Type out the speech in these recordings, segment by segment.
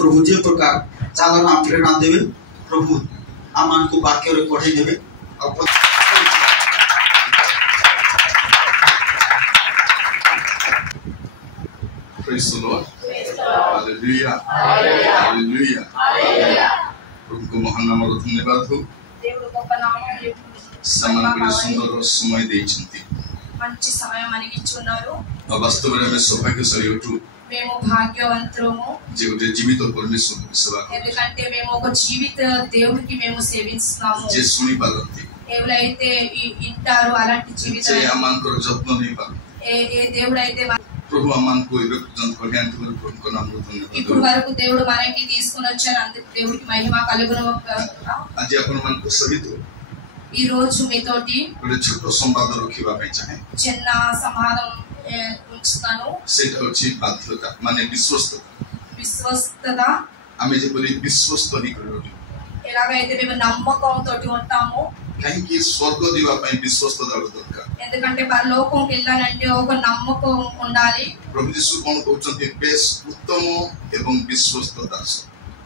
प्रभु जे प्रकार चालना प्रेरणा देवे प्रभु आमान को वाक्य रे पढ़ाई देवे Praise the Lord. Hallelujah. Hallelujah. प्रभु को महान नाम रो धन्यवाद हो समान के सुंदर समय देइछंती మంచి సమయం మనకి ఇచ్చున్నారు वास्तव में सौभाग्यशाली होटू మేము భాగ్యవంతులము జీవిత परमेश्वर సేవ ఎందుకంటే మేము ఒక జీవిత దేవునికి మేము సేవిస్తున్నాము जे सुनी पारंती ఎవరైతే ఇంటారు అలాంటి జీవితం जे अमान को जत्न नहीं पार ఏ దేవుడైతే प्रभु अमान को रिप्रेजेंट करके अंत प्रभु को नाम रो धन्यवाद ఇప్పుడు వరకు దేవుడు మనకి తీసుకొని వచ్చారు అందుకు దేవుడికి మహిమ కలుగును आज अपन मन को सहित ఈ రోజు మీతోటి ఒక छोट संवाद रखिबा पई चाहे చిన్న సమాధానం ఉంచుతాను सेट होची बाध्यता माने విశ్వస్తత आमे जे बोली विश्वस्त नहीं करो ఎలాగైతే మేము నమ్మకంతో ఉంటాము कहीं की स्वर्ग दिवा पई विश्वस्तता दरकार ఎందుకంటే పరలోకంకి వెళ్ళాలంటే ఒక నమ్మకం ఉండాలి प्रभु यीशु कोन कहउचंती बेस उत्तम एवं विश्वस्त दास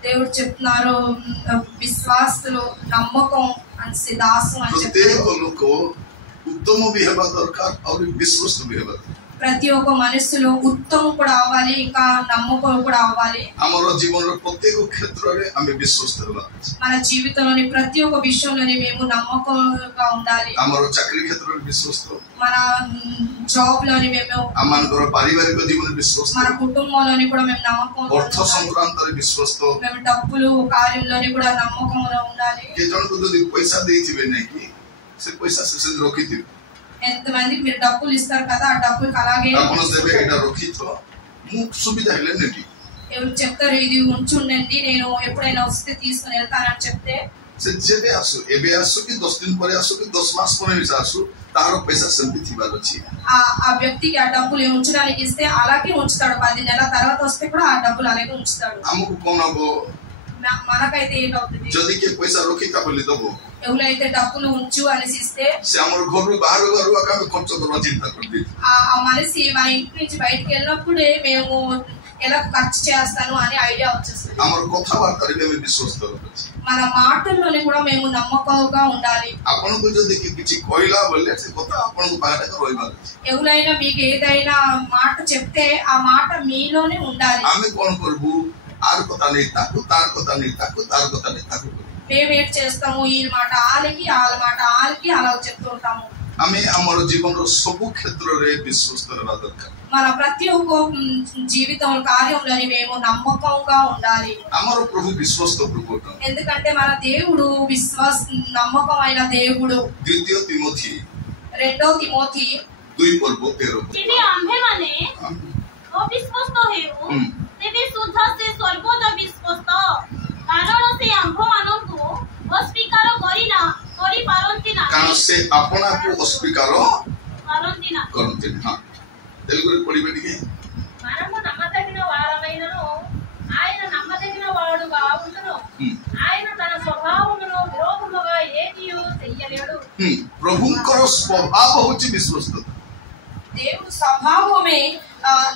దేవుడు చెప్తున్నారు విశ్వాసులు నమ్మకం అని దాసు అని చెప్తారు प्रत्येक लोक उत्तम भी हेबा दरकार और विश्वस्त भी हेबा ప్రతి ఒక్క మనుషులు ఉత్తమం కూడా అవ్వాలి ఇంకా నమ్మకం కూడా అవ్వాలి हमरो जीवन रो प्रत्येक क्षेत्र रे हमें विश्वस्त हेबा మన జీవితంలోని ప్రతి ఒక్క విషయంలోని మేము నమ్మకంగా ఉండాలి हमरो चाकरी क्षेत्र रे विश्वस्त మన జాబ్ లోని మేము हमनकर पारिवारिक जीवन विश्वस्त మన కుటుంబంలోని కూడా మేము నమ్మకంగా अर्थ संक्रांत रे विश्वस्त మేము డబ్బులు కార్యంలోని కూడా నమ్మకంగా ఉండాలి के जन को यदि पैसा देइथिबे नै कि से पैसा से रखिथि ఎంతమందికి మీరు డబ్బులు ఇస్తారు కదా ఆ డబ్బులు అలాగే आपण देबे एटा रखिथो मु सुविधा हेले नेटी ఎవరు చెప్తారు ఇది ఉంచుండండి నేను ఎప్పుడైనా వస్తే తీసుకొని వెళ్తానని చెప్తే से जेबे आसु एबे आसु कि 10 दिन परे आसु कि 10 मास परे आसु तारो पैसा सेंति थिबा अछि ఆ వ్యక్తికి ఆ డబ్బులు ఉంచడానికి ఇస్తే అలాగే ఉంచుతాడు 10 నెలల తర్వాత వస్తే కూడా ఆ డబ్బులు అలాగే ఉంచుతాడు हमको कोनबो మనకైతే ఏంటవుతుంది जदी के पैसा रखिता बोली दबो ఎవరైతే డబ్బులు ఉంచు అనేసి ఇస్తే से हमर घर रो बाहर आका में खर्च करवा चिंता करबी ఆ మనిషి మన ఇంటి నుంచి బయటికి వెళ్ళినప్పుడే మేము ఎలా ఖర్చు చేస్తాను అని ఐడియా వచ్చేస్తుంది हमर कथावार्ता रे में विश्वास करबी మన మాటల్లోనే కూడా మేము నమ్మకంగా ఉండాలి आपण को जदी किछि कोइला बोले से कथा आपण को बाहर का रोइबा ఎవరైనా మీకు ఏదైనా మాట చెప్తే ఆ మాట మీలోనే ఉండాలి आमे कोन करबू आर कथा नहीं ताकू तार कथा नहीं ताकू तार कथा नहीं ताकू మేము ఏం చేస్తాము ఈ మాట ఆలికి ఆ మాట ఆలికి అలా చెప్తూ ఉంటాము आमे हमर जीवन रो सब क्षेत्र रे विश्वास करबा दरकार మన ప్రతి ఒక్క జీవితం కార్యంలోని మేము నమ్మకంగా ఉండాలి हमर प्रभु विश्वस्त प्रभु ఎందుకంటే మన దేవుడు నమ్మకమైన దేవుడు द्वितीय तिमोथी 2 తిమోతి 2:13 तेबे आम्भे माने अविश्वस्त हेउ तेबे शुद्ध से सर्वदा विश्वस्त कारण से आम्भ मानंतु अस्वीकार करिना करि पारंती ना कारण से अपना को अस्वीकार पारंती ना करंती हां తెలుగు పడిబె టికే మనము నమ్మదగిన వారమైనను ఆయన నమ్మదగిన వాడుగా ఉండును ఆయన తన స్వభావమును విరోధముగా ఏదియు చెయ్యలేడు ప్రభుంకర స్వభావ హొచ్చి విశ్వస్తత దేవుడు స్వభావమే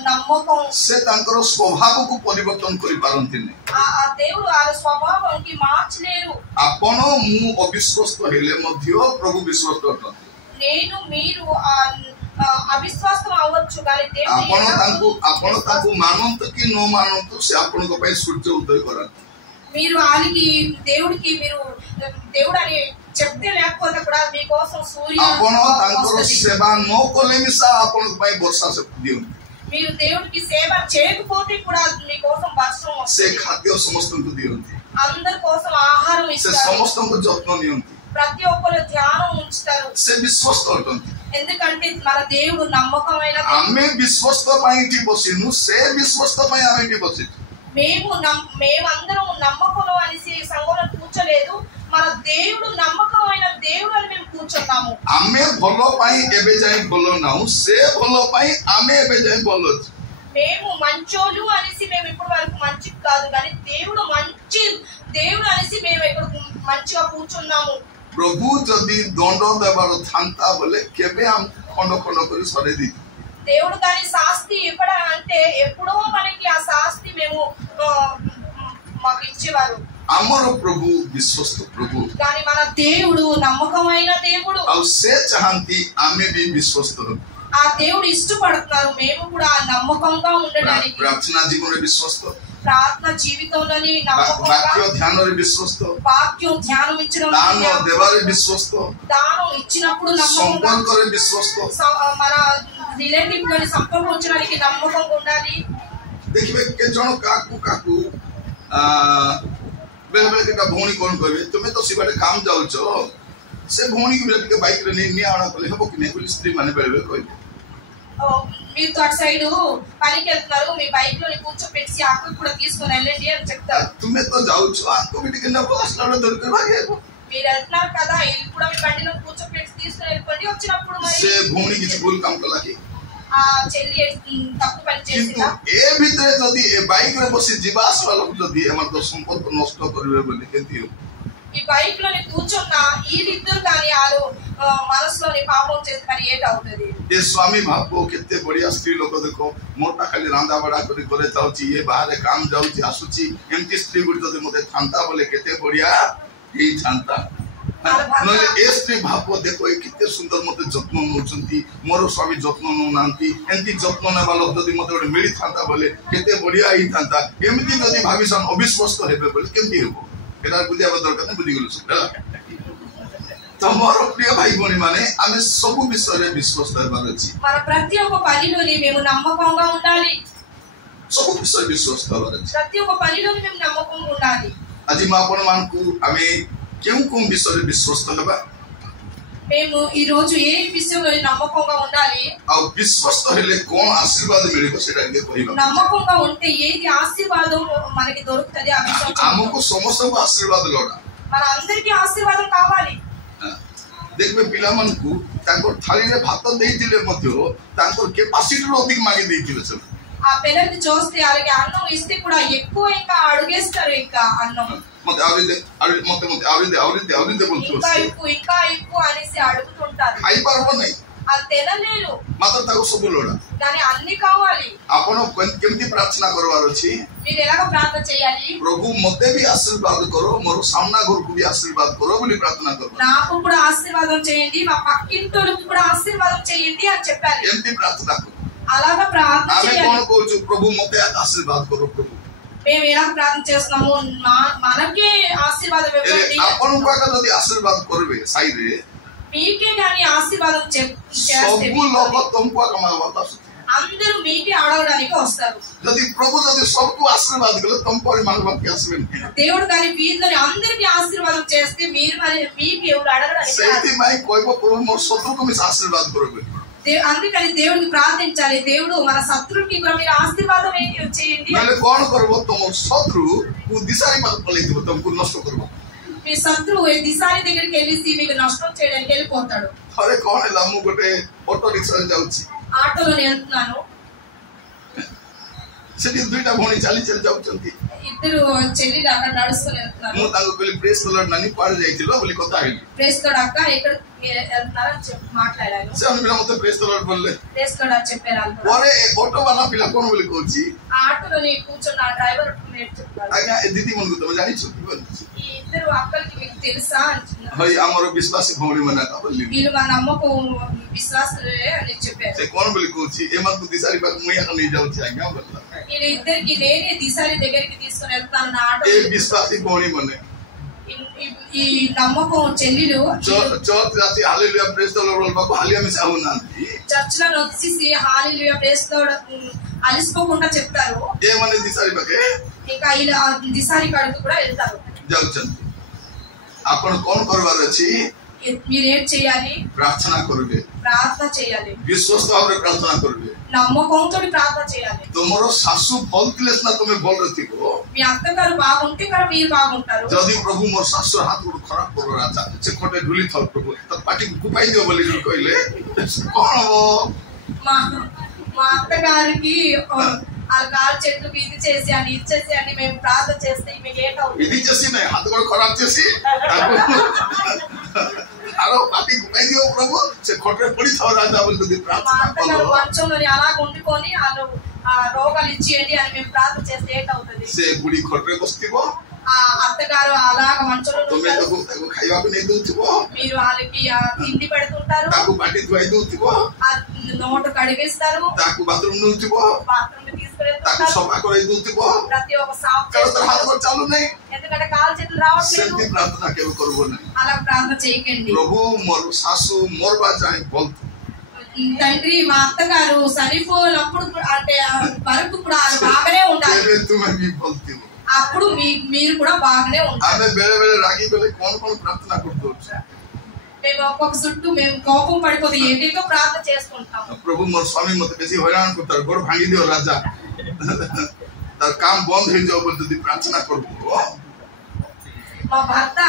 నమ్మకం से तांकर स्वभाव को परिवर्तन करि पारंती नै ఆ దేవుడు ఆ స్వభావానికి మార్చలేరు. आपण मु अविश्वस्त हेले मध्य प्रभु विश्वस्त अटंती నేను మీరు అవిశ్వాసం అవ్వచ్చు కానీ आपण ताकू मानंत कि न मानंत से आपण को पय सूर्य उदय करंती మీరు ఆలికి దేవుడికి మీరు దేవుడు అని చెప్తే లేకపోతే కూడా మీకోసం సూర్యుడు आपण तांकर सेवा न कले मिसा आपण पय वर्षा से दियंती మీరు దేవుడికి సేవ చేయకపోతే కూడా మీకోసం వర్షం से వస్తుంది. खाद्य समस्त को दियंती అందరి కోసం ఆహారం से ఇస్తారు. समस्त को जत्न नियंती ప్రతి ఒక్కరు ధ్యానం ఉంచుతారు. से विश्वस्त अटंती ఎందుకంటే మన దేవుడు నమ్మకమైన దేవుడు. आमे विश्वस्त पाइटी बसिनु से विश्वस्त पाइ आमेटी बसि మేమందరం నమ్మకం అనేసి సంఘంలో కూర్చోలేదు. మన దేవుడు నమ్మకమైన దేవుడు అని మేము కూర్చున్నాము. आमे भलो पाइ एबे जाई भलो नाउ से भलो पाइ आमे एबे जाई भलो మేము మంచోళ్ళు అనేసి మేము ఇప్పుడు వరకు మంచి కాదు కానీ దేవుడు మంచి దేవుడు అనేసి మేము ఇక్కడ మంచిగా కూర్చున్నాము. प्रभु जदि दंड देबार थांता बोले केबे हम खंड खंड करी सरे दी దేవుడు కానీ శాస్తి ఎక్కడ అంటే ఎప్పుడో మనకి ఆ శాస్తి మేము మాకు ఇచ్చేవారు. आमर प्रभु विश्वस्त प्रभु కానీ మన దేవుడు నమ్మకమైన దేవుడు. आ से चाहंती आमे भी विश्वस्त हो ఆ దేవుడు ఇష్టపడుతున్నారు మేము కూడా నమ్మకంగా ఉండడానికి. प्रार्थना जीवन रे विश्वस्त ప్రార్థన జీవితంలోని నమ్మకంగా वाक्य ध्यान रे विश्वस्त వాక్యం ధ్యానం ఇచ్చడం दान देवारे विश्वस्त దానం ఇచ్చినప్పుడు నమ్మకంగా संपर्क रे विश्वस्त మన రిలేటివ్ ని సంపర్కించడానికి నమ్మకంగా ఉండాలి. देखिबे के जण काकू काकू बेले बेले केटा भौणी कोन कहबे तुमे तो सिबारे काम जाउ छो से भौणी के बेले के बाइक रे नि आना कहले हबो कि नै बोली स्त्री माने बेले बेले कहबे మీరు అటు సైడ్ పనికి వెళ్తున్నారు మీ బైక్ లో కూర్చోపెట్టి అక్కడ కూడా తీసుకొని వెళ్ళండి అని చెప్తారు. तुमे तो जाउ छो आको बिटी के न बसला दरके भागे మీరు వెళ్తున్నారు కదా ఇది కూడా మీ బండిలో కూర్చోపెట్టి తీసుకొని వెళ్ళిపోండి. వచ్చినప్పుడు మరి से भौणी किछ भूल काम कला की ఆ చెల్లి తప్పు పని किंतु చేసిందా ए भितरे जदी ए बाइक रे बसी जीवास वाला जदी हमर तो संपर्क नष्ट करबे बोले केती ఈ బైక్ లోని కూర్చున్నా వీళ్ళిద్దరు కానీ ఆరు మనసులోని పాపం చేసి మరి ఏటవుతుంది. ये स्वामी भाव केते बढ़िया स्त्री लोक देखो मोटा खाली रांदा बड़ा करी करे जाउची ये बाहर काम जाउची आसुची एमती स्त्री गुडी जदी मते थांता बोले केते बढ़िया ई थांता नले ए स्त्री भाव देखो ए केते सुंदर मते जत्न नउचंती मोर स्वामी जत्न नउनांती एंती जत्न नेबा लोक जदी मते ओडे मिली थांता बोले केते बढ़िया ई थांता एमती जदी भाविसन अविश्वस्त हेबे बोले केमती हेबो एरा बुझिया बदल करने बुझी गेलु सुला तमरो प्रिय भाई भणी माने आमे सब विषय रे विश्वास करबार अछि మన ప్రతి ఒక్క పనిలోని మేము నమ్మకంగా ఉండాలి. सब विषय विश्वास करबार अछि ప్రతి ఒక్క పనిలోని మేము నమ్మకంగా ఉండాలి. आज मा आपण मानकु आमे केउ कोन विषय रे विश्वास करबा మేము ఈ రోజు ఏ విషయంలో నమ్మకంగా ఉండాలి. आ विश्वास हेले कोन आशीर्वाद मिलिबो सेटा के कहिबा నమ్మకంగా ఉంటే ఏది ఆశీర్వాదం మనకి దొరుకుతది ఆ విషయం हमको समस्त को आशीर्वाद लोडा మన అందరికీ ఆశీర్వాదం కావాలి. देखबे पिला मानकु ताको थाली रे भात देइतिले मध्य ताको कैपेसिटी रो अधिक मागे देइतिले सब ఆ పిల్లల్ని చూస్తే వాళ్ళకి అన్నం ఇస్తే కూడా ఎక్కువ ఇంకా అడుగేస్తారు. ఇంకా అన్నం मते आवरिदे बोलतो ఇంకా ఎక్కువ అనేసి అడుగుతుంటారు. खाई पारबो नै అది తినలేరు मात्र ताको सब लोडा కానీ అన్ని కావాలి. आपण केमती प्रार्थना करवार अछि మీరు ఎలాగ ప్రార్థన చేయాలి. प्रभु मते भी आशीर्वाद करो मोर सामना घर को भी आशीर्वाद करो बोली प्रार्थना करो నాకు కూడా ఆశీర్వాదం చేయండి మా పక్కింటోళ్ళకి కూడా ఆశీర్వాదం చేయండి అని చెప్పాలి. केमती प्रार्थना करो అలాగా ప్రార్థన आमे చేయాలి. कोन कहू प्रभु मते आशीर्वाद करो प्रभु మేము ఎలా ప్రార్థన చేస్తున్నాము మనకే ఆశీర్వాదం ఇవ్వండి. आपण को जदी आशीर्वाद करबे साई रे మీకే గాని ఆశీర్వాదం చేస్తే सब लोग तुमको कमावा అందరూ మీకే అడగడానికి వస్తారు. जदी प्रभु जदी सबको आशीर्वाद करे तुमको मांगवा के आशीर्वाद దేవుడు గాని వీళ్ళని అందరికీ ఆశీర్వాదం చేస్తే మీరు మరి మీకు ఎవరు అడగడానికి सेति माई कोइबो प्रभु मोर शत्रु को मिस आशीर्वाद करबे అందుకని దేవుడికి ప్రార్థించాలి. దేవుడు మన శత్రువుకి కూడా మీరు ఆశీర్వాదం చేయండి. नले कोन करबो तुम शत्रु को दिशारी बात पले दिबो तुमको नष्ट करबो మీ శత్రువు దిశారి దగ్గరికి వెళ్ళి మీకు నష్టం చేయడానికి వెళ్ళిపోతాడు. अरे कोन है लामु गोटे ऑटो रिक्शा जाउची ఆటోలో వెళ్తున్నాను सेति दुईटा भणी चाली चली जाउचंती ఇద్దరు చెల్లిలు అక్కడ నడుచుకొని వెళ్తున్నారు. मु ताको कहली प्रेस द लॉर्ड नानी पाड़ जाइतिलो बोली कथा आइली ప్రేస్ తోడు అక్క ఇక్కడ మీరు వెళ్తున్నారా మాట్లాడారు చెప్పారు ఆటోలో కూర్చున్న డ్రైవర్ ଦିଦି ମାନଙ୍କୁ ତମେ ଜାଣିଛ ఈ ఇద్దరు అక్కలకి మీకు తెలుసా ଭାଇ ଆମର ବିଶ୍ୱାସୀ ଭଉଣୀ ମାନେ వీళ్ళు మా నమ్మకం విశ్వాసులే అని చెప్పారు ସେ କଣ ବୋଲି କହୁଛି ଏମାନଙ୍କୁ ଦିଶାରି ପାଖକୁ ମୁଁ ଏକା ନେଇଯାଉଛି ଆଜ୍ଞା ବୋଲିଲା వీళ్ళ ఇద్దరికి నేనే దిశారి దగ్గరికి తీసుకొని వెళ్తాను నా ఆటో ఏ విశ్వాసీ భଉଣୀ ମାନେ ఈ నమ్మకం చెల్లిలు చర్చ్ రాసి హల్లెలూయా ప్రైజ్ ది లార్డ్ బాబు హల్లెలూయా మిస్ అవునాంటి చర్చ్ లో వచ్చేసి హల్లెలూయా ప్రైజ్ ది లార్డ్ అలిసిపోకుండా చెప్తారు ఏమని దిశారి పాకే ఇంకా ఇలా దిశారి కాడికి కూడా వెళ్తారు ଯାଉଛନ୍ତି ଆପଣ କଣ କରିବାର ଅଛି మీరు ఏం చేయాలి ప్రార్థన କରିବେ ప్రార్థన చేయాలి విశ్వాస ଭାବରେ ପ୍ରାର୍ଥନା କରିବେ నమ్మకంతో ప్రార్థన చేయాలి ତୁମର ଶାଶୁ ଭଲ ଥିଲେ ସିନା ତୁମେ ଭଲରେ ଥିବ మీ అత్తగారు బాగుంటే కదా మీరు బాగుంటారు ଯଦି ପ୍ରଭୁ ମୋର ଶାଶୁର ହାତ ଗୋଡ଼ ଖରାପ କର ରାଜା ସେ ଖଟେ ଢୁଲି ଥାଉ ପ୍ରଭୁ ତା ପାଟିକୁ କୁପାଇ ଦିଅ ବୋଲି କହିଲେ କଣ ହବ మా అత్తగారికి ఆ కాలు చెట్టుకు ఇది చేసి అని ఇచ్చేసి అని మేము ప్రార్థన చేస్తే మీకు ఏంటవుతుంది ఇది చేసి హాత కూడా ఖరాబ్ చేసి అలా పాటి గుమై దియో ప్రభు సే ఖొట్రే పడి థావు రాజా బోలి ప్రార్థన కरो మంచంలోని అలా ఉండికొని వాళ్ళు రోగాలు ఇచ్చేయండి అని మేము ప్రార్థన చేస్తే ఏంటవుతుంది సే బుడి ఖొట్రే బస్తివో ఆ అత్తగారు అలాగ మంచంలో తొమే తగు ఖైవాకు నే దూతివో మీరు వాళ్ళకి తిండి పెడుతుంటారు తాకు పాటి దువై దూతివో ఆ నోటు కడిగిస్తారు తాకు బాత్రూమ్ దూతివో బాత్రూమ్ కి తీసుకెళ్తారు తాకు సఫా కరై దూతివో ప్రతి ఒక్క సాఫ్ చేస్తారు హాత కూడా చాలు నై ఎందుకంటే కాలు చేతులు రావట్లేదు సెంతి ప్రార్థన కేవ करबो నై అలా ప్రార్థన చేయకండి ప్రభు మోర్ సాసు మోర్ బా జాని బోల్తు తండ్రి మా అత్తగారు సరిపోనప్పుడు అంటే వరకు కూడా బాగానే ఉండాలి తుమే బోల్తివో అప్పుడు మీరు కూడా బాగానే ఉంటారు ఆమె బేరే బేరే రాగి బేరే కోన్ ప్రార్థన करतो మేము ఒక్కొక్క చుట్టూ మేము కోపం పడిపోతే ఏంటితో ప్రార్థన చేసుకుంటాం प्रभु मोर स्वामी मते बेसी हैरान करता गोड़ भांगी दियो राजा तार काम बंद हो जाओ बोल जदी प्रार्थना करबो మా భర్త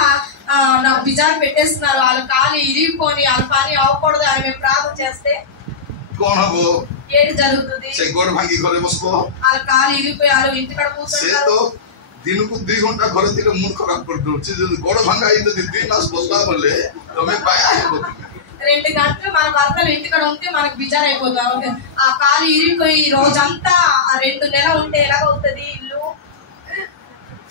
నా బిజార్ పెట్టేస్తున్నారు వాళ్ళ కాలు ఇరిగిపోని వాళ్ళ పని అవ్వకూడదు అని మేము ప్రార్థన చేస్తే कोन हबो ఏది జరుగుతుంది से गोड़ भांगी घरे बसबो వాళ్ళ కాలు ఇరిగిపోయి వాళ్ళు ఇంటికడ से కూర్చుంటారు तो दिन को 2 घंटा घरे थिले मूड खराब कर दो से गोड़ भांगा आई तो 2 मास बसला बोले तमे पाया है 2 గంటలు మన భర్తలు ఇంటికడ ఉంటే మనకు బిజార్ అయిపోతాం ఆ కాలు ఇరిగిపోయి రోజంతా 2 నెలలు ఉంటే ఎలా అవుతది ఇల్లు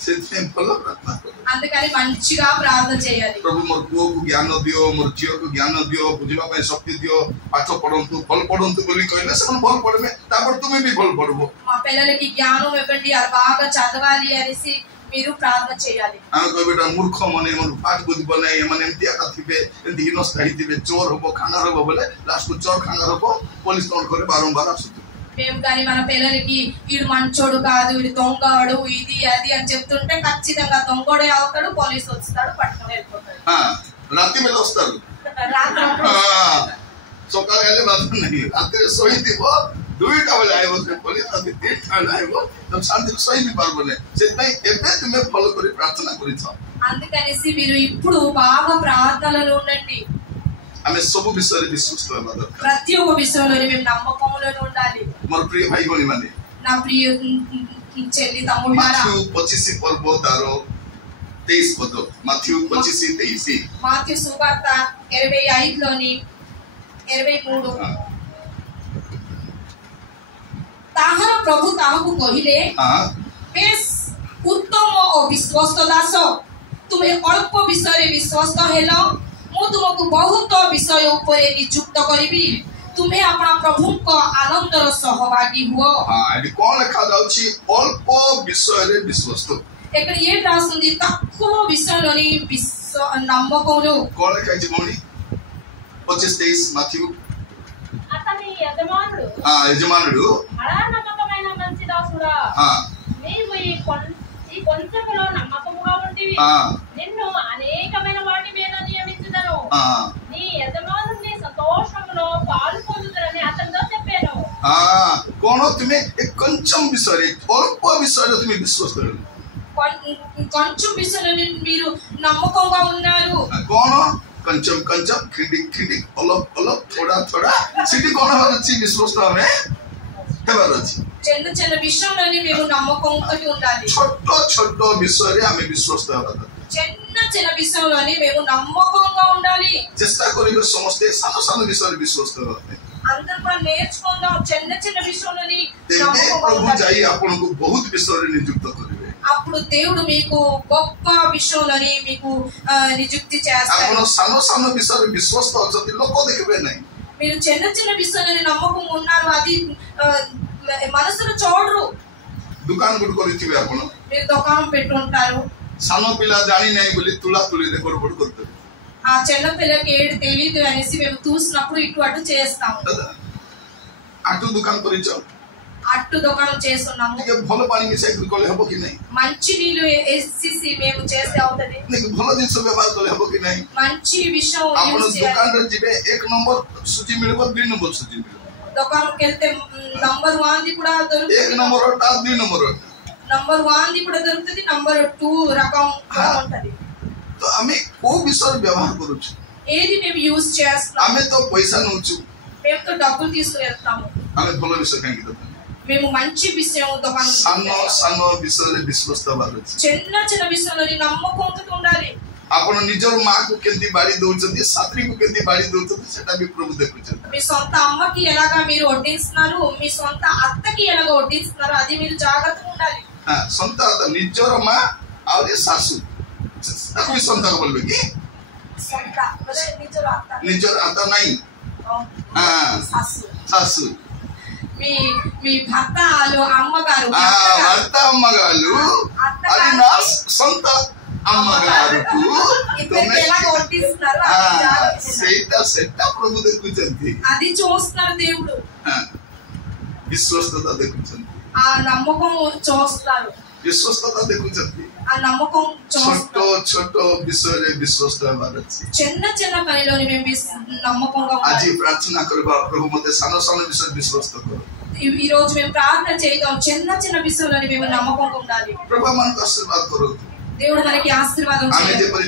से फलो प्रार्थना करो అందుకని మంచిగా ప్రార్థన చేయాలి प्रभु मोर पुओ को ज्ञान दियो मोर झियो को ज्ञान दियो बुझिबा पय शक्ति दियो पाठ पढंतु फल पढंतु बोली कहले से फल पढमे तापर तुमे भी फल पढबो మా పిల్లలకి జ్ఞానం ఇవ్వండి అది బాగా చదవాలి అనేసి మీరు ప్రార్థన చేయాలి आमे को बेटा मूर्ख मने मन पाठ बुझ बने माने एमती आका थिबे एमती हिनस थाई थिबे चोर होबो खाना होबो बोले लास्ट को चोर खाना होबो पुलिस नोट करे बारंबार आसुतु మేము కానీ మన పిల్లలకి వీడు మంచోడు కాదు వీడు దొంగడు ఇది అది అని చెప్తుంటే ఖచ్చితంగా దొంగడే అవుతాడు పోలీసు వస్తాడు పట్టుకొని వెళ్ళిపోతాడు రాత్రి వేళ వస్తారు సకాల గలే బాత్ नहीं రాత్రి సోయితిబో দুইটা বেলা আইবো পুলিশ আদি তিনটা আইবো তো শান্তি সই भी পারবনে সেটাই এবে তুমি ফলো করে প্রার্থনা করিছ అందుకనేసి మీరు ఇప్పుడు బాగా ప్రార్థనలో ఉండండి ଆମେ ସବୁ ବିଷୟରେ ବିଶ୍ୱାସ କରିବା ଦରକାର ప్రతి ఒక్క విషయంలో మేము నమ్మకంలో ఉండాలి ମୋର ପ୍ରିୟ ଭାଇ ଭଉଣୀ ମାନେ నా ప్రియ చెల్లి తమ్ముడారా ମାଥ୍ୟୁ 25 ପର୍ବ ତାର 23 ପଦ ମାଥ୍ୟୁ 25:23 మాథ్యు సువార్త 25 లోని 23 ତାହାର ପ୍ରଭୁ ତାହାକୁ କହିଲେ ବେଶ ଉତ୍ତମ ଓ ବିଶ୍ୱସ୍ତ ଦାସ ତୁମେ ଅଳ୍ପ ବିଷୟରେ ବିଶ୍ୱସ୍ତ ହେଲ ମୁଁ ତୁମକୁ ବହୁତ ବିଷୟ ଉପରେ ନିଯୁକ୍ତ କରିବି ତୁମେ ଆପଣ ପ୍ରଭୁଙ୍କ ଆନନ୍ଦର ସହଭାଗୀ ହୁଅ ଏଠି କଣ ଲେଖା ଯାଉଛି ଅଳ୍ପ ବିଷୟରେ ବିଶ୍ୱସ୍ତ ఇక్కడ ఏం రాస్తుంది తక్కువ విషయంలోని నమ్మకంలో କଣ ଲେଖା ହେଇଛି ଭଉଣୀ 25:23 మాథ్యూ అతని యజమానుడు యజమానుడు నమ్మకమైన మంచి దాసుడా నీవు ఈ కొంచెములో నమ్మకముగా ఉంటివి నిన్ను అనేకమైన వాటి మీద నియమించుదను నీ యజమానుని సంతోషములో పాలు పొందుదరని అతనితో చెప్పాను కోణ తుమే కొంచెం విషୟରେ ଅଳ୍ପ విషୟରେ ତୁମେ ବିଶ୍ୱାସ କର కొంచెం విషయంలో మీరు నమ్మకంగా ఉన్నారు కోణ కొంచెం కొంచెం కిండి కిండి అలప్ థోడా థోడా సిటీ కోణ వచ్చి విశ్వాస ଆମେ ହେବାର ଅଛି చిన్న చిన్న విషయంలోని మేము నమ్మకంతో ఉండాలి ଛୋଟ ଛୋଟ ବିଷୟରେ ଆମେ ବିଶ୍ୱାସ ହେବା ଦରକାର చిన్న చిన్న విషయంలోని మేము నమ్మకంగా ఉండాలి. চেষ্টা করিবে সমস্ত সান সান বিষয়ে বিশ্বস্ত হতে। అందరం మనం నేర్చుకుందాం చిన్న చిన్న విషయంలోని তেবে প্রভু যাই আপনাకు বহুত বিষয়ে নিযুক্ত করিবে। అప్పుడు దేవుడు మీకు గొప్ప విషయంలోని మీకు నియుక్తి చేస్తాడు. ଆପଣ ସାନ ସାନ ବିଷୟରେ ବିଶ୍ୱସ୍ତ ଅଛନ୍ତି, ଲୋକ ଦେଖିବେ ନାହିଁ। మీరు చిన్న చిన్న విషయంలోని నమ్మకం ఉన్నారు, అది మనసులో చూడరు। दुकान गुड କରିଥିବେ ଆପଣ, మీరు దుకాణం పెట్టుకుంటారు, ସାନ ପିଲା ଜାଣି ନାହିଁ ବୋଲି ତୁଲା ତୁଳିରେ ଗଡ଼ବଡ଼ କରିଦେବେ। ఆ చిన్న పిల్లకి ఏడు తెలియదు అనేసి మేము చూసినప్పుడు ఇటు అటు చేస్తాము। ଆଠୁ दुकान କରିଛ, అట్టు దుకాణం చేస్తున్నాము, ଟିକେ ଭଲ ପାଣି ମିଶାଇ କଲେ ହେବ କି ନାହିଁ? మంచి నీళ్ళు వేసి మేము చేస్తే అవుతుంది, ଭଲ ଜିନିଷ ବ୍ୟବହାର କଲେ ହେବ କି ନାହିଁ? మంచి విషయం ଆପଣ ଦୋକାନରେ ଯିବେ, 1 ନମ୍ବର ସୁଜି ମିଳିବ, 2 ନମ୍ବର ସୁଜି ମିଳିବ। దుకాణంకి వెళ్తే నంబర్ 1 కూడా దొరుకుతుంది, 1 ନମ୍ବରଟା 2 ନମ୍ବର నంబర్ 1 కూడా దొరుకుతుంది, నంబర్ 2 రకం కూడా ఉంటది। ତ ଆମେ କୋଉ ବିଷୟରେ ବ୍ୟବହାର କରୁଛୁ? ఏది మేము యూజ్ చేస్తాం? ଆମେ ତ ପଇସା ନଉଛୁ, మేము తో డబ్బులు తీసుకుని వెళ్తాము, ଆମେ ଭଲ ବିଷୟ କାହିଁକି ଦେବା? మేము మంచి విషయం దుకాణం ସାନ ସାନ ବିଷୟରେ ବିଶ୍ୱସ୍ତ ହେବାର ଅଛି। చిన్న చిన్న విషయంలో నమ్మకంతో ఉండాలి। ଆପଣ ନିଜର ମାକୁ କେମିତି ବାଡ଼ି ଦଉଛନ୍ତି, ଶାଶୁକୁ କେମିତି ବାଡ଼ି ଦଉଛନ୍ତି, ସେଟା ବି ପ୍ରଭୁ ଦେଖୁଛନ୍ତି। మీ సొంత అమ్మకి ఎలాగా మీరు వడ్డిస్తున్నారు, మీ సొంత అత్తకి ఎలాగా వడ్డిస్తున్నారు, అది మీరు జాగ్రత్తగా ఉండాలి। ସନ୍ତା ନିଜର ମା ଆହୁରି ଶାଶୁ ତାକୁ ବି ସନ୍ତାନ ବୋଲିବେ କି? ନିଜର ଆତ୍ତା ନାହିଁ, ଶାଶୁ మీ భర్త అమ్మగారు, భర్త అమ్మగారు, అది నా సొంత అమ్మగారుకు ସେଇଟା ପ୍ରଭୁ ଦେଖୁଛନ୍ତି, అది చూస్తున్నారు దేవుడు, ବିଶ୍ୱସ୍ତତା ଦେଖୁଛନ୍ତି, ఆ నమ్మకం చూస్తారు, ବିଶ୍ୱସ୍ତତା ଦେଖୁଛନ୍ତି। ఆ నమ్మకం ଛୋଟ ଛୋଟ ବିଷୟରେ ବିଶ୍ୱସ୍ତ ହେବାର ଅଛି। చిన్న చిన్న పనిలోని మేము నమ్మకంగా ଆଜି ପ୍ରାର୍ଥନା କରିବା, ପ୍ରଭୁ ମୋତେ ସାନ ସାନ ବିଷୟରେ ବିଶ୍ୱସ୍ତ କର। ఈ రోజు మేము ప్రార్థన చేద్దాం, చిన్న చిన్న విషయంలోని మేము నమ్మకంగా ఉండాలి। ପ୍ରଭୁ ଆମକୁ ଆଶୀର୍ବାଦ କରନ୍ତୁ, దేవుడు మనకి ఆశీర్వాదం ଆମେ ଯେପରି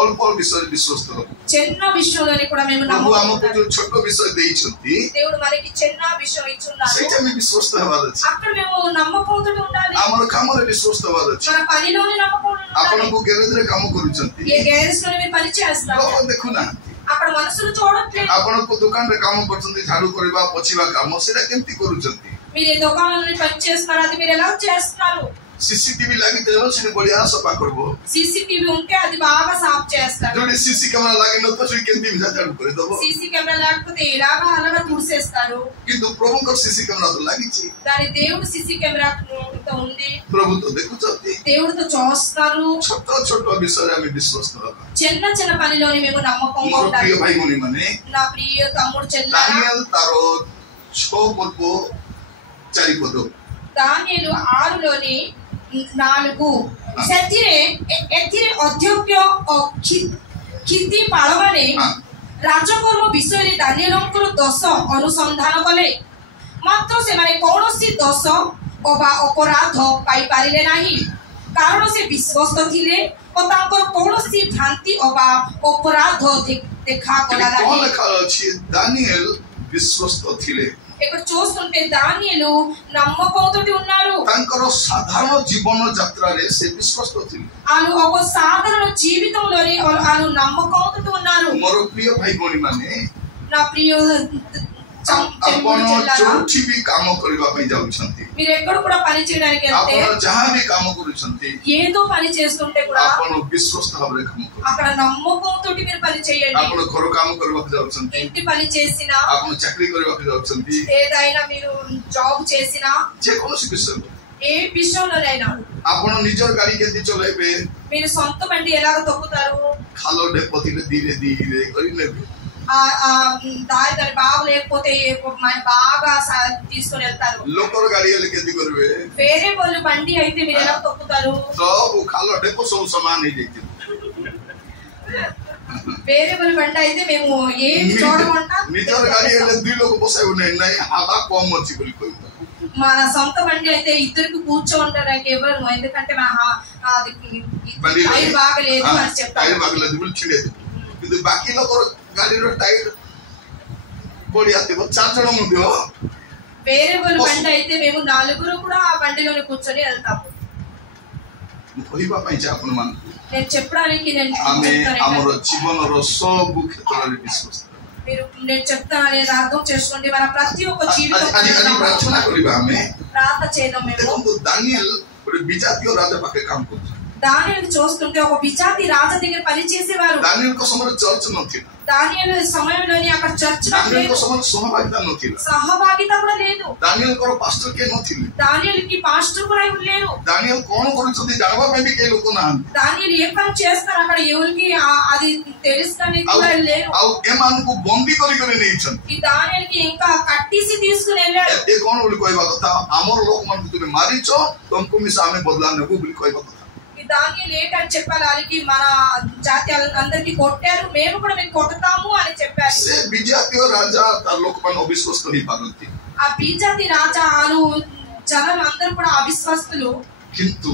ଅଳ୍ପ ବିଷୟରେ ବିଶ୍ୱସ୍ତ ହେବୁ। చిన్న విషయంలోని కూడా మేము ପ୍ରଭୁ ଆମକୁ ଯୋଉ ଛୋଟ ବିଷୟ ଦେଇଛନ୍ତି, దేవుడు మనకి చిన్న విషయం ఇచ్చున్నారు, ସେଇଟା ଆମେ ବିଶ୍ୱସ୍ତ ହେବାର ଅଛି। అక్కడ మేము నమ్మకంతో ఉండాలి, ଆମର କାମରେ ବିଶ୍ୱସ୍ତ ହେବାର ଅଛି। మన పనిలోని నమ్మకంతో ఉండాలి। ଆପଣଙ୍କୁ ଗ୍ୟାରେଜରେ କାମ କରୁଛନ୍ତି, ఏ గ్యారేజ్ లోని మీరు పని చేస్తారు, ଲୋକ ଦେଖୁନାହାନ୍ତି। అక్కడ మనసులు చూడట్లేదు। ଆପଣଙ୍କୁ ଦୋକାନରେ କାମ କରୁଛନ୍ତି, ଝାଡୁ କରିବା, ପୋଛିବା କାମ, ସେଇଟା କେମିତି କରୁଛନ୍ତି? మీరు ఈ దుకాణంలో పని చేస్తున్నారు, అది మీరు ఎలా చేస్తున్నారు? ସିସିଟିଭି ଲାଗିଥିବ, ସେଠି ବଢିଆ ସଫା କରିବ। సీసీటీవీ ఉంటే అది బాగా సాఫ్ చేస్తారు, ଯୋଉଠି ସିସି କ୍ୟାମେରା ଲାଗିନଥିବ, ସେଠି କେମିତି ଭିଜା ଝାଡୁ କରିଦବ। సీసీ కెమెరా లేకపోతే ఎలాగా అలాగా తుడిసేస్తారు। କିନ୍ତୁ ପ୍ରଭୁଙ୍କର ସିସି କ୍ୟାମେରା ତ ଲାଗିଛି, దాని దేవుడు సీసీ కెమెరా ఉంది, ପ୍ରଭୁ ତ ଦେଖୁଛନ୍ତି। దేవుడితో చూస్తారు। ଛୋଟ ଛୋଟ ବିଷୟରେ ଆମେ ବିଶ୍ୱସ୍ତ ହେବା। చిన్న చిన్న పనిలోని మేము నమ్మకంగా ମୋର ఉండాలి। ପ୍ରିୟ ଭାଇ ଭଉଣୀ ମାନେ, నా ప్రియ తమ్ముడు చెల్లెలు, ଦାନିଏଲ ତାର 6 ପର୍ବ 4 ପଦ, దానియేలు 6లోని 4 ସେଥିରେ ଅଧ୍ୟକ୍ଷ କ୍ଷିତି ପାଳମାନେ ରାଜକର୍ମ ବିଷୟରେ ଦାନିଏଲଙ୍କର ଦୋଷ ଅନୁସନ୍ଧାନ କଲେ, ମାତ୍ର ସେମାନେ କୌଣସି ଦୋଷ ଅବା ଅପରାଧ ପାଇପାରିଲେ ନାହିଁ, କାରଣ ସେ ବିଶ୍ୱସ୍ତ ଥିଲେ ଓ ତାଙ୍କର କୌଣସି ଭ୍ରାନ୍ତି ଅବା ଅପରାଧ ଦେଖାଗଲା କଣ ନାହିଁ। ଲେଖା ଅଛି? ଦାନିଏଲ ବିଶ୍ୱସ୍ତ ଥିଲେ। ఇక్కడ చూస్తుంటే దానియేలు నమ్మకంతో ఉన్నారు, ତାଙ୍କର ସାଧାରଣ ଜୀବନ ଯାତ୍ରାରେ ସେ ବିଶ୍ୱସ୍ତ ଥିଲେ। వాళ్ళు ఒక సాధారణ జీవితంలోని వాళ్ళు నమ్మకంతో ఉన్నారు। ମୋର ପ୍ରିୟ ଭାଇ ଭଉଣୀ ମାନେ, నా ప్రియ ଆପଣ ଯୋଉଠି ବି କାମ କରିବା ପାଇଁ ଯାଉଛନ୍ତି, మీరు ఎక్కడ కూడా పని చేయడానికి వెళ్తే, ଆପଣ ଯାହା ବି କାମ କରୁଛନ୍ତି, ఏదో పని చేస్తుంటే కూడా ଆପଣ ବିଶ୍ୱସ୍ତ ଭାବରେ କାମ କରନ୍ତୁ। అక్కడ నమ్మకంతో మీరు పని చేయండి। ଆପଣ ଘର କାମ କରିବାକୁ ଯାଉଛନ୍ତି, ఇంటి పని చేసినా, ଆପଣ ଚାକିରି କରିବାକୁ ଯାଉଛନ୍ତି, ఏదైనా మీరు జాబ్ చేసినా, ଯେକୌଣସି ବିଷୟ, ఏ విషయంలోనైనా ଆପଣ ନିଜର ଗାଡି କେମିତି ଚଲେଇବେ, మీరు సొంత బండి ఎలాగ తొక్కుతారు, ଖାଲ ଢେପ ଥିଲେ ଧୀରେ ଧୀରେ କରି ନେବେ। దాని బాగు లేకపోతే బాగా తీసుకొని వెళ్తారు। ଲୋକର ଗାଡି ହେଲେ କେମିତି କରିବେ? వేరే వాళ్ళు బండి అయితే మీరు ఎలా తొక్కుతారు? ସବୁ ଖାଲ ଢେପ ସବୁ ସମାନ ହେଇଯାଇଥିବ। వేరే వాళ్ళు బండి అయితే మేము ఏది చూడకుండా, ନିଜର ଗାଡି ହେଲେ 2 ଲୋକ ବସାଇବୁ ନାହିଁ, ହାବା କମ ଅଛି ବୋଲି କହିବ। మన సొంత బండి అయితే ఇద్దరికి కూర్చోంటానికి ఎవరు, ఎందుకంటే టైర్ బాగలేదు అని చెప్తారు, టైర్ బాగలేదు ବୋଲି ଛିଡେଇ ଦେବୁ। କିନ୍ତୁ ବାକି ଲୋକର ଗାଡିର ଟାଇର ବଢିଆ ଥିବ, 4 ଜଣ ମଧ୍ୟ। వేరే వాళ్ళు బండి అయితే మేము 4 కూడా ఆ బండిలోనే కూర్చొని వెళ్తాము। କହିବା ପାଇଁ ଯେ ଆପଣ ମାନଙ୍କୁ నేను చెప్పడానికి నేను ଆମେ చెప్తాను ଆମର ଜୀବନର ସବୁ କ୍ଷେତ୍ରରେ ବିଶ୍ୱାସ మీరు నేను చెప్తాను అనేది అర్థం చేసుకోండి మన ప్రతి ఒక్క ଆଜି ପ୍ରାର୍ଥନା କରିବା ଆମେ ప్రార్థన చేద్దాం మేము ଦେଖନ୍ତୁ ଦାନିଏଲ ଗୋଟେ ବିଜାତୀୟ ରାଜା ପାଖରେ କାମ କରୁଥିଲେ దానియేలు చూస్తుంటే ఒక విజాతి రాజు దగ్గర పని చేసేవారు ଦାନିଏଲଙ୍କ ସମୟରେ ଚର୍ଚ୍ଚ ନଥିଲା దానియేలు సమయంలోని అక్కడ చర్చ్ ଦାନିଏଲଙ୍କ ସମୟରେ ସହଭାଗିତା ନଥିଲା సహభాగిత కూడా లేదు ଦାନିଏଲଙ୍କର ପାଷ୍ଟର କିଏ ନଥିଲେ దానియేలుకి పాస్టర్ కూడా లేరు ଦାନିଏଲ କଣ କରୁଛନ୍ତି ଜାଣିବା ପାଇଁ ବି କେହି ଲୋକ ନାହାନ୍ତି దానియేలు ఏం పని చేస్తారు అక్కడ ఎవరికి అది తెలుస్తానికి కూడా లేరు ଆଉ ଏମାନଙ୍କୁ ବନ୍ଦୀ କରିକରି ନେଇଛନ୍ତି ఈ దానియేలుకి ఇంకా కట్టిసి తీసుకుని వెళ్ళాడు ଏ କଣ ବୋଲି କହିବା କଥା ଆମର ଲୋକମାନଙ୍କୁ ତୁମେ ମାରିଛ ତମକୁ ମିଶା ଆମେ ବଦଲା ନେବୁ ବୋଲି କହିବା କଥା దానియేలు ఏంటని చెప్పారు వాళ్ళకి మన జాతి అందరికి కొట్టారు మేము కూడా మీకు కొడతాము అని చెప్పారు ସେ ବିଜାତୀୟ ରାଜା ତାର ଲୋକମାନେ ଅବିଶ୍ୱାସ ହେଇପାରନ୍ତି ఆ బీజాతి రాజా వాళ్ళు జనం అందరూ కూడా అవిశ్వాస్తులు କିନ୍ତୁ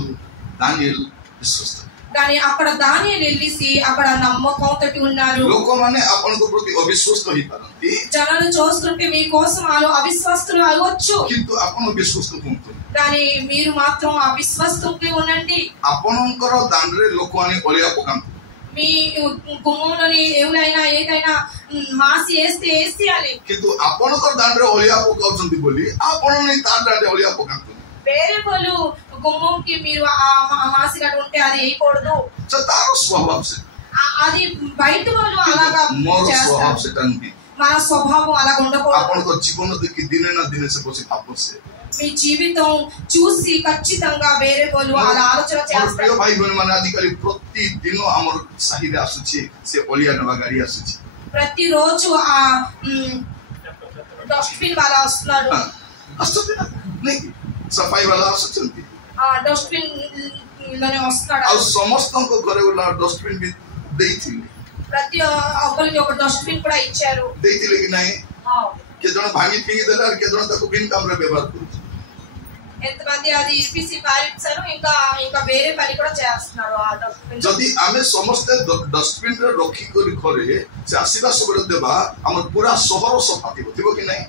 ଦାନିଏଲ ବିଶ୍ୱସ୍ତ కానీ అక్కడ దానియేలు వెళ్ళేసి అక్కడ నమ్మకంతో ఉన్నారు ଲୋକମାନେ ଆପଣଙ୍କ ପ୍ରତି ଅବିଶ୍ୱାସ ହେଇପାରନ୍ତି జనాలు చూస్తుంటే మీకోసం వాళ్ళు అవిశ్వాస్తులు అవ్వచ్చు କିନ୍ତୁ ଆପଣ ବିଶ୍ୱସ୍ତ ହୁଅନ୍ତୁ కానీ మీరు మాత్రం అవిశ్వాసంగా ఉండండి ଆପଣଙ୍କର ଦାଣ୍ଡରେ ଲୋକମାନେ ଅଳିଆ ପକାନ୍ତୁ మీ గుమ్మంలోని ఎవరైనా ఏదైనా మాసి వేసేయాలి କିନ୍ତୁ ଆପଣଙ୍କର ଦାଣ୍ଡରେ ଅଳିଆ ପକାଉଛନ୍ତି ବୋଲି ଆପଣ ନେଇ ତା ଦାଣ୍ଡରେ ଅଳିଆ ପକାନ୍ତୁ వేరే వాళ్ళు గుమ్మంకి మీరు ఆ మాసిగడ్డ ఉంటే అది వేయకూడదు ତାର ସ୍ୱଭାବ ସେ అది బయట వాళ్ళు అలాగా ମୋର ସ୍ୱଭାବ చేస్తారు ସେଟା ନୁହେଁ మన స్వభావం అలా ఉండకూడదు ଆପଣଙ୍କ ଜୀବନ ଦେଖି ଦିନେ ନା ଦିନେ ସେ ବସି ଭାବସେ మీ జీవితం చూసి ఖచ్చితంగా వేరే వాళ్ళు అలా ఆలోచన ପ୍ରିୟ చేస్తారు ଭାଇ ଭଉଣୀ ମାନେ ଆଜିକାଲି ପ୍ରତିଦିନ ଆମର ସାହିରେ ଆସୁଛି ସେ ଅଳିଆ ନେବା ଗାଡି ଆସୁଛି ప్రతిరోజు ఆ డస్ట్బిన్ వాళ్ళ వస్తున్నారు ଆସୁଛନ୍ତି ନା ନାଇଁ ସଫାଇ ବାଲା ଆସୁଛନ୍ତି ఆ డస్ట్బిన్ లోనే వస్తున్నాడు ଆଉ ସମସ୍ତଙ୍କ ଘରେ ଗୋଟେ ଡଷ୍ଟବିନ୍ ବି ଦେଇଥିଲେ ప్రతి ఒక్కరికి ఒక డస్ట్బిన్ కూడా ఇచ్చారు ଦେଇଥିଲେ କି ନାହିଁ କିଏ ଜଣେ ଭାଙ୍ଗି ଫିଙ୍ଗି ଦେଲେ ଆଉ କିଏ ଜଣେ ତାକୁ ବିନ୍ କାମରେ ବ୍ୟବହାର କରୁଛି ఎంతమంది అది ఇప్పిసి పాలించారు ఇంకా ఇంకా వేరే పని కూడా చేస్తున్నారు ఆ డస్ట్బిన్ ଯଦି ଆମେ ସମସ୍ତେ ଡଷ୍ଟବିନ୍ ରେ ରଖିକରି ଘରେ ସେ ଆସିବା ସମୟରେ ଦେବା ଆମର ପୁରା ସହର ସଫା ଥିବ କି ନାହିଁ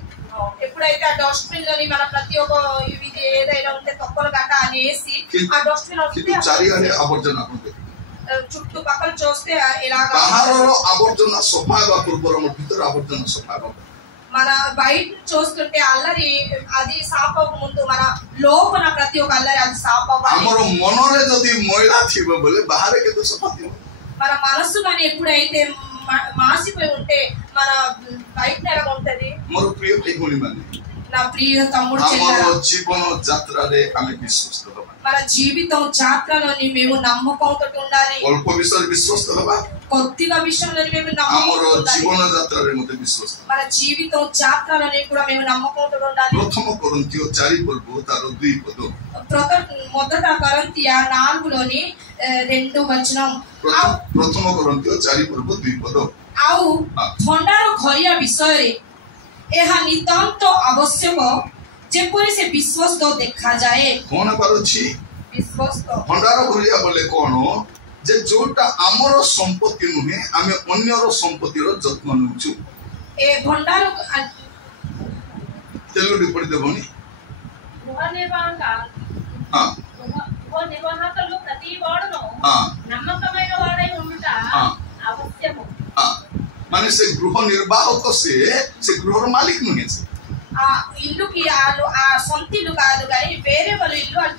ఎప్పుడైతే ఆ డస్ట్బిన్ లోని మన ప్రతి ఒక్క ఇది ఏదైనా ఉంటే తొక్కలు గట్ట అని వేసి ఆ డస్ట్బిన్ କିନ୍ତୁ ଚାରିଆଡେ ଆବର୍ଜନା ଆପଣ చుట్టుపక్కల చూస్తే ఇలాగా ବାହାରର ଆବର୍ଜନା ସଫା ହେବା ପୂର୍ବରୁ ଆମ ଭିତର ଆବର୍ଜନା ସଫା ହେବା మన బయట చూస్తుంటే అల్లరి అది సాఫ్ అవ్వక ముందు మన లోపల ప్రతి ఒక్క అల్లరి అది సాఫ్ అవ్వాలి ଆମର ମନରେ ଯଦି ମଇଳା ଥିବ ବୋଲେ ବାହାରେ କେତେ ସଫା ଥିବ మన మనస్సు కానీ ఎప్పుడైతే మాసిపోయి ఉంటే మన బయట ఎలా ఉంటది ମୋର ପ୍ରିୟ ଭାଇ ଭଉଣୀ ମାନେ నా ప్రియ తమ్ముడు ଆମର చెల్లెలు ଜୀବନ ଯାତ୍ରାରେ ଆମେ ବିଶ୍ୱସ୍ତ ହେବା మన జీవితం జాత్రలోని మేము నమ్మకంతో ఉండాలి ଅଳ୍ପ ବିଷୟରେ ବିଶ୍ୱସ୍ତ ହେବା కొద్దిగా విషయంలోని మేము ଆମର నమ్మకంతో ఉండాలి ଜୀବନ ଯାତ୍ରାରେ ମୋତେ ବିଶ୍ୱସ୍ତ మన జీవితం జాత్రలోని కూడా మేము నమ్మకంతో ఉండాలి ପ୍ରଥମ କରନ୍ତିୟ 4 ପର୍ବ ତାର 2 ପଦ మొదట కొరింథీ 4లోని 2 వచనం ପ୍ରଥମ କରନ୍ତିୟ 4 ପର୍ବ 2 ପଦ ଆଉ ଭଣ୍ଡାର ଘରିଆ ବିଷୟରେ ଏହା ନିତାନ୍ତ ଆବଶ୍ୟକ ଯେପରି ସେ ବିଶ୍ୱସ୍ତ ଦେଖାଯାଏ କଣ ହେବାର ଅଛି ବିଶ୍ୱସ୍ତ ଭଣ୍ଡାର ଘରିଆ ବୋଲେ କଣ ଯେ ଯୋଉଟା ଆମର ସମ୍ପତ୍ତି ନୁହେଁ ଆମେ ଅନ୍ୟର ସମ୍ପତ୍ତିର ଯତ୍ନ ନେଉଛୁ ଏ ଭଣ୍ଡାର ତେଲୁଗୁଡ଼ି ପଢି ଦେବନି గృహ నిర్వాహకులు ప్రతి వాడును నమ్మకమైన వాడై ఉండుట అవశ్యము ମାନେ ସେ ଗୃହ ନିର୍ବାହକ ସେ ଗୃହର ମାଲିକ ନୁହେଁ ସେ ఆ ఇల్లుకి వాళ్ళు ఆ సొంత ఇల్లు కాదు కానీ వేరే వాళ్ళ ఇల్లు వాళ్ళు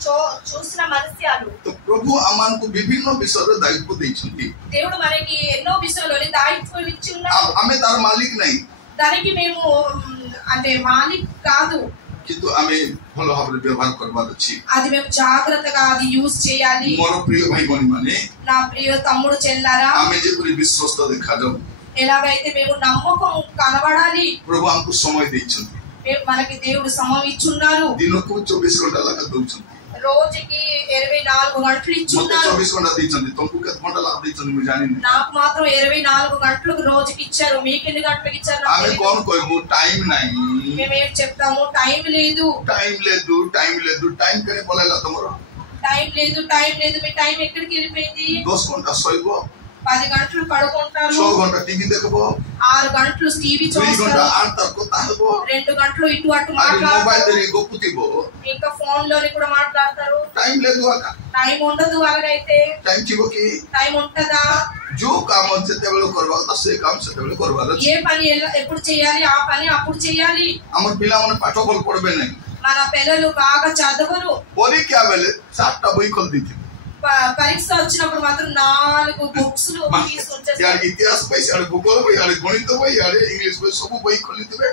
చూసిన మనుష్యాలు ప్రభు ଆମମାନଙ୍କୁ ବିଭିନ୍ନ ବିଷୟରେ ଦାୟିତ୍ୱ ଦେଇଛନ୍ତି దేవుడు మనకి ఎన్నో విషయాల్లోని దాయిత్వం ఇచ్చి ఉన్నారు ଆମେ ତାର ମାଲିକ ନାହିଁ దానికి మేము అంటే మాలిక్ కాదు କିନ୍ତୁ ଆମେ ଭଲ ଭାବରେ ବ୍ୟବହାର କରିବାର ଅଛି అది మేము జాగ్రత్తగా అది యూజ్ చేయాలి ମୋର ପ୍ରିୟ ଭାଇ ଭଉଣୀ ମାନେ నా ప్రియ తమ్ముడు చెల్లారా ଆମେ ଯେପରି ବିଶ୍ୱସ୍ତ ଦେଖାଯାଉ ఎలాగైతే మేము నమ్మకం కనబడాలి ప్రభు ଆମକୁ ସମୟ ଦେଇଛନ୍ତି మనకి దేవుడు సమయం ఇచ్చున్నారు ଦିନକୁ 24 ଘଣ୍ଟା ଲେଖା ଦଉଛନ୍ତି రోజుకి 24 గంటలు ఇచ్చున్నారు 24 ଘଣ୍ଟା ଦେଇଛନ୍ତି ତମକୁ କେତେ ଘଣ୍ଟା ଲାଭ ଦେଇଛନ୍ତି ମୁଁ ଜାଣିନି నాకు మాత్రం 24 గంటలకు రోజుకి ఇచ్చారు మీకు ఎన్ని గంటలకు ఇచ్చారు ଆମେ କଣ କହିବୁ ଟାଇମ ନାହିଁ మేము ఏం చెప్తాము టైం లేదు ଟାଇମ ଟାଇମ କେତେ ପଳେଇଲା ତମର టైం లేదు మీ టైం ఎక్కడికి వెళ్ళిపోయింది 10 ଘଣ୍ଟା ଶୋଇବ 10 గంటలు పడుకుంటారు, 6 घंटा टीवी देखबो, 6 గంటలు టీవీ 2 घंटा చూస్తారు, आंतर कोता हबो, 2 గంటలు ఇటు అటు अरे मोबाइल మాట్లాడతారు, देरी गोपुतिबो, ఇంకా ఫోన్ లోని కూడా మాట్లాడతారు. टाइम లేదు आका, టైం ఉండదు అలాగైతే. टाइम थिबो की టైం ఉంటదా? जो काम सेतेबेले करबा त से काम सेतेबेले करबा रे। ఏ పని ఎప్పుడు చేయాలి ఆ పని అప్పుడు చేయాలి. हमर पिला माने पाठ बोल पढ़बे नहीं, మన పిల్లలు బాగా చదవరు. परीक्षा बेले 7टा बही खोल दीथि, పరీక్ష వచ్చినప్పుడు మాత్రం 4 బుక్స్ తీసి ఉంచేస్తారు. यार इतिहास पे यार भूगोल पे यार गणित पे यार इंग्लिश पे सब बही खोली दिबे,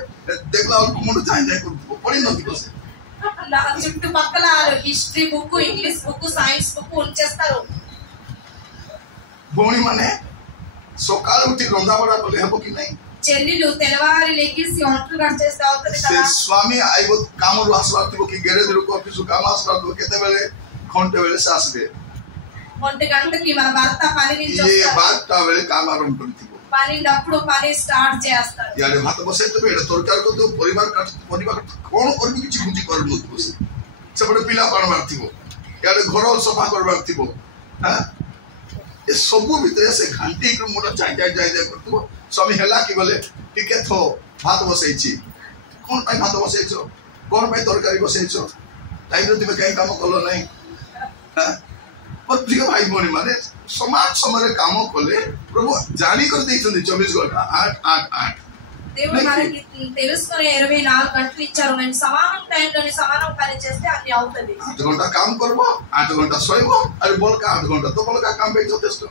देखला और मुंड जाय जाय पढ़ी न दिबो से నా చుట్టుపక్కల history book, English book, science book ఉంచేస్తారు. भौणी माने सकाळ उठी रंधा बडा कले हबो कि नहीं, చెల్లెలు తెల్లవారి లెగిసి వంటలు కట్టేస్తే అవుతుంది से కదా. स्वामी आइबो काम रो आसला थिबो कि गैरेज रो ऑफिस काम आसला तो केते बेले घंटे बेले से आसबे, 1 गంటకి మన భర్త పని నుంచి ये వస్తారు. 12टा बेले काम आरंभ करथिबो, పనినప్పుడు పని స్టార్ట్ చేస్తారు. यार हाथ बसे तो बेले सरकार को तो परिवार कोन करबी किछि बुझी कर न बसे सेपटे पिला पाण मारथिबो, यार घर सफा करबार थिबो, हां ए सबु भितरे से घंटी के मोटा जाय करथिबो। स्वामी हेला कि बोले टिके थो भात बसैछि, कोन पाई भात बसैछो, कोन पाई तरकारी बसैछो, टाइम रे तुमे काई काम कलो नहीं, हां पर प्रिय भाई भौणी माने समाज समय काम कले प्रभु जानी कर देइछन्ति 24 घंटा 8 దేవుడు మనకి తెలుసుకునే 24 గంటలు ఇచ్చారు. మేము సమానం టైంలోని సమానం పని చేస్తే అన్ని అవుతుంది. 8 घंटा काम करबो, 8 घंटा सोइबो, अरे बोल का 8 घंटा तो बोल का काम पे जथेष्ट,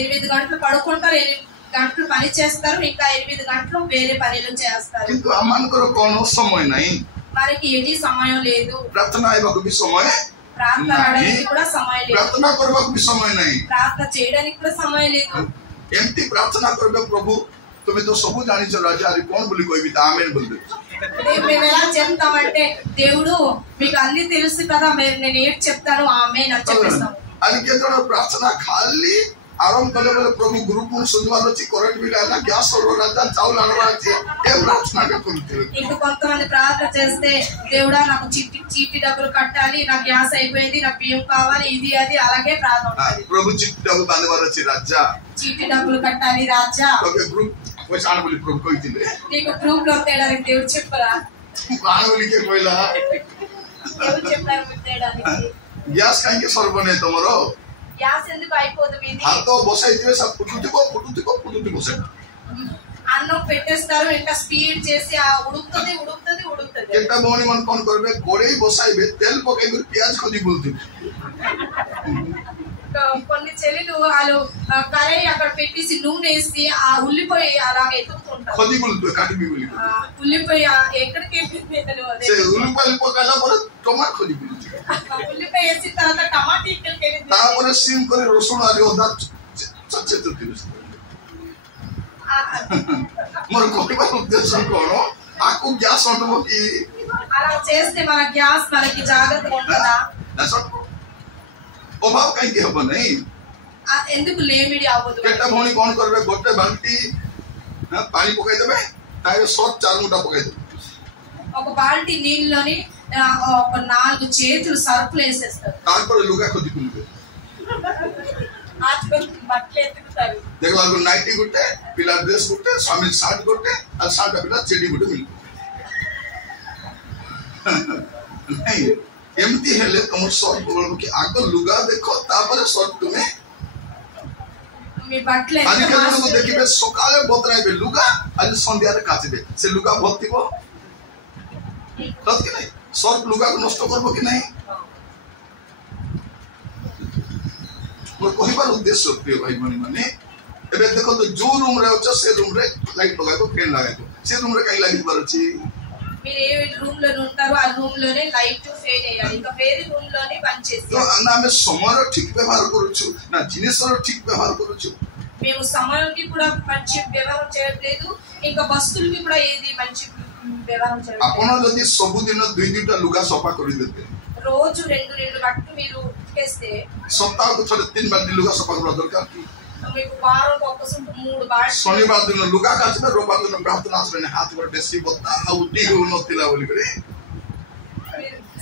8 గంటలు పడుకుంటారు, 8 గంటలు పని చేస్తారు, ఇంకా 8 గంటలు వేరే పనులు చేస్తారు. किंतु अमान करो कोनो समय नहीं, మనకి ఏది సమయం లేదు. प्रार्थना आइबाको भी समय, ప్రార్థన చేయడానికి కూడా సమయం లేదు, प्रार्थना करबाको भी समय नहीं, ప్రార్థన చేయడానికి కూడా సమయం లేదు. एमती प्रार्थना करबे प्रभु तुमे तो सब जानि छ राजा अरे कोन बोली कोई भी आमेन बोल दे, మేము ఎలా చెప్తామంటే దేవుడు మీకు అన్ని తెలుసు కదా, నేను ఏం చెప్తాను ఆమేన్ అని చెప్పేస్తాం. आणि के जण प्रार्थना खाली आराम कले बोले प्रभु ग्रुप में सुनवार अछि करंट बिल आला गैस और राजा चावल आनवा अछि ए प्रार्थना के करते, ఇంకా కొంతమంది ప్రార్థన చేస్తే దేవుడా నాకు చీటీ డబ్బులు కట్టాలి, నా గ్యాస్ అయిపోయింది, నా బియ్యం కావాలి, ఇది అది అలాగే ప్రార్థన ఉంటుంది. प्रभु चिट्ठी डबल बांधवार अछि राजा, చీటీ డబ్బులు కట్టాలి రాజా. ओके ग्रुप पैसा आन बोली प्रभु कहिथिले, నీకు గ్రూప్ లో తేడానికి దేవుడు చెప్పరా, आन बोली के कहला దేవుడు చెప్పారు మీకు తేడానికి. गैस काहे के सर्वने तमरो గ్యాస్ ఎందుకు అయిపోదు మీది? हाथ बसाई दिवे सब फुटुतिको से అన్నం పెట్టేస్తారు, ఇంకా స్పీడ్ చేసి ఆ ఉడుకుతుంది. केटा भौणी मन कोन करबे कोड़ेई बसाइबे तेल पकाई कर प्याज खोदी बोलती, కొన్ని చెల్లెలు వాళ్ళు కడాయి అక్కడ పెట్టేసి నూనె వేసి ఆ ఉల్లిపాయ అలాగే ఎత్తుకుంటారు. खोदी बोलते काटी भी बोली ఉల్లిపాయ ఎక్కడికి వెళ్ళింది, से उल्लिपाय पकाला पर टमाटर खोदी बोलती, ఉల్లిపాయ వేసిన తర్వాత టమాటా ఇక్కడికి వెళ్ళింది. तापर सीम करे रसुन आदि अदा चचे चुती मोर कहबार उद्देश्य कोन आकु गैस अंटबो की అలా చేస్తే మన గ్యాస్ మనకి జాగ్రత్తగా ఉంటుందా? अभाव कहीं के हबो नहीं, ఎందుకు లేమిడి అవ్వదు? केटा भौणी कोन करबे गोटे बाल्टी पानी पकाई देबे तारे 4 मुठा पकाई देबे, ఒక బాల్టీ నీళ్ళలోని ఒక 4 చేతులు సర్ఫ్ వేసేస్తారు. तापर लुगा खोदी बोलबे బట్టలు ఎత్తుకుతారు. देखो आगो नाइटी गुटे पिला ड्रेस गुटे स्वामी शर्ट गुटे और शर्ट पिला चेडी गुटे मिल नहीं एमती हेले तुम सब बोल कि आगो लुगा देखो तापर सब तुम्हें మీ బట్టలు आज के जन को देखिबे सकाले बतराइबे लुगा आज संध्या रे काटिबे से लुगा भत्तिबो तत कि नहीं सब लुगा को नष्ट करबो कि नहीं, मोर कहिबार उद्देश्य प्रिय भाई भनी माने एबे देखो तो जो रूम रे अछि से रूम रे लाइट लगाइबो फैन लगाइबो से रूम रे काई लागिबार अछि, మీరు ఏ రూమ్ లో ఉంటారో ఆ రూమ్ లోనే లైట్ ఫేడ్ చేయాలి, ఇంకా వేరే రూమ్ లోనే పని చేయాలి. तो ଆମେ ସମୟର ଠିକ ବ୍ୟବହାର କରୁଛୁ ନା ଜିନିଷର ଠିକ ବ୍ୟବହାର କରୁଛୁ, మేము సమయానికి కూడా మంచి వ్యవహారం చేయట్లేదు, ఇంకా వస్తువులకి కూడా ఏది మంచి వ్యవహారం చేయట్లేదు. ଆପଣ ଯଦି ସବୁଦିନ 2-2ଟା ଲୁଗା ସଫା କରିଦେବେ, రోజు 2 బట్టలు మీరు ఉతికేస్తే ସପ୍ତାହକୁ ଥରେ 3 ବାଲ୍ଟି ଲୁଗା ସଫା କରିବା ଦରକାର କି, మీకు వారం ఒక్కసారి 3 బాల్టీ. ଶନିବାର ଦିନ ଲୁଗା କାଚିବେ, ରବିବାର ଦିନ ପ୍ରାର୍ଥନା ଆସିବେନି ହାତ ଗୋଟେ ବେଶୀ ବତା ଉଠି ହଉନଥିଲା ବୋଲି କରି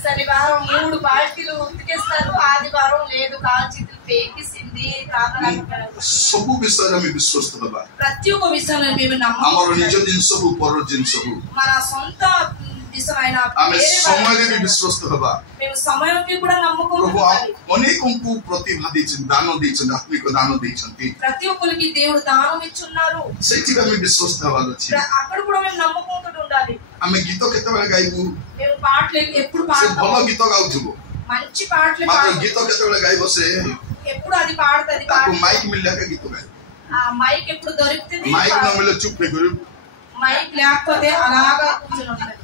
శనివారం 3 బాల్టీలు ఉతికేస్తారు, ఆదివారం లేదు, కాలు చేతులు పేకి సింది ସବୁ ବିଷୟରେ ଆମେ ବିଶ୍ଵସ୍ତ ହେବା। ప్రతి ఒక్క విషయంలో మేము ଆମର ନିଜ ଜିନିଷ ହଉ ପର ଜିନିଷ ହଉ మన సొంత విషయమైన ଆମେ ସମୟରେ ବି ବିଶ୍ଵସ୍ତ ହେବା। మేము సమయంకి కూడా నమ్మకం ପ୍ରଭୁ ଅନେକଙ୍କୁ ପ୍ରତିଭା ଦେଇଛନ୍ତି, ଦାନ ଦେଇଛନ୍ତି, ଆତ୍ମିକ ଦାନ ଦେଇଛନ୍ତି। ప్రతి ఒక్కరికి దేవుడు దానం ఇచ్చున్నారు, ସେଇଠି ଆମେ ବିଶ୍ଵସ୍ତ ହେବାର ଅଛି। అక్కడ కూడా మేము నమ్మకంతో ఉండాలి। ଆମେ ଗୀତ କେତେବେଳେ ଗାଇବୁ? మేము పాటలు ఎప్పుడు ସେ పాడతాము? ଭଲ ଗୀତ ଗାଉଥିବ, మంచి పాటలు ମାତ୍ର ଗୀତ କେତେବେଳେ ଗାଇବ ସେ ఎప్పుడు అది పాడుతుంది। ତାକୁ ମାଇକ୍ ମିଳିଲାక ଗୀତ ଗାଇବ। ఆ మైక్ ఎప్పుడు దొరుకుతుంది? ମାଇକ୍ ନ ମିଳିଲେ ଚୁପ୍ ହେଇକରି మైక్ లేకపోతే అలాగా కూర్చొని ఉంటారు।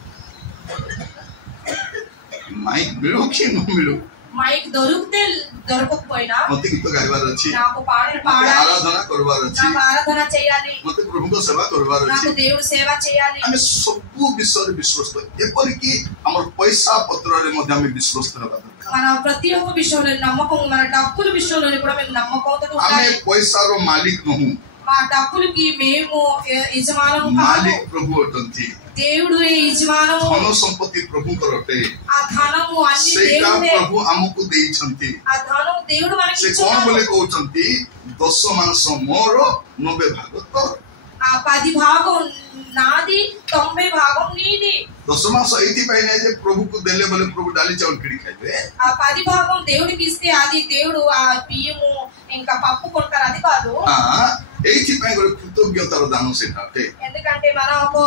ମାଇକ୍ ମିଳୁ କି ନ ମିଳୁ, మైక్ దొరికితే దొరకకపోయినా ମତେ ଗୀତ ଗାଇବାର ଅଛି, నాకు పాటలు పాడాలి, ଆରାଧନା କରିବାର ଅଛି, నాకు ఆరాధన చేయాలి, ମତେ ପ୍ରଭୁଙ୍କ ସେବା କରିବାର ଅଛି। నాకు దేవుడు సేవ చేయాలి। ଆମେ ସବୁ ବିଷୟରେ ବିଶ୍ଵସ୍ତ, ଏପରିକି ଆମର ପଇସା ପତ୍ରରେ ମଧ୍ୟ ଆମେ ବିଶ୍ଵସ୍ତ ହେବା ଦରକାର। మన ప్రతి ఒక్క విషయంలో నమ్మకం, మన డబ్బుల విషయంలో కూడా మేము నమ్మకంతో ଆମେ ఉండాలి। ପଇସାର ମାଲିକ ନୁହଁ, మా డబ్బులకి మేము యజమానము కాదు, ମାଲିକ ପ୍ରଭୁ ଅଟନ୍ତି। దేవుడు యజమానము। ଧନ ସମ୍ପତ୍ତି ପ୍ରଭୁଙ୍କର ଅଟେ, ఆ ధనము అన్ని ସେଇଟା దేవుడే, ପ୍ରଭୁ ଆମକୁ ଦେଇଛନ୍ତି। ఆ ధనం దేవుడు మనకి ସେ କଣ ఇచ్చాడు। ବୋଲି କହୁଛନ୍ତି? 10 ମାଂସ ମୋର 90 ଭାଗ ତୋର। ఆ 10 భాగం నాది, 90 భాగం నీది। 10 ମାଂସ ଏଇଥିପାଇଁ ନାହିଁ ଯେ ପ୍ରଭୁକୁ ଦେଲେ ବୋଲେ ପ୍ରଭୁ ଡାଲି ଚାଉଳ କିଣି ଖାଇବେ। ఆ 10 భాగం దేవుడికి ఇస్తే అది దేవుడు ఆ బియ్యము ఇంకా పప్పు కొంటారు, అది కాదు। ଏଇଥିପାଇଁ ଗୋଟେ କୃତଜ୍ଞତାର ଦାନ ସେଇଟା ଅଟେ। ఎందుకంటే మన ఒక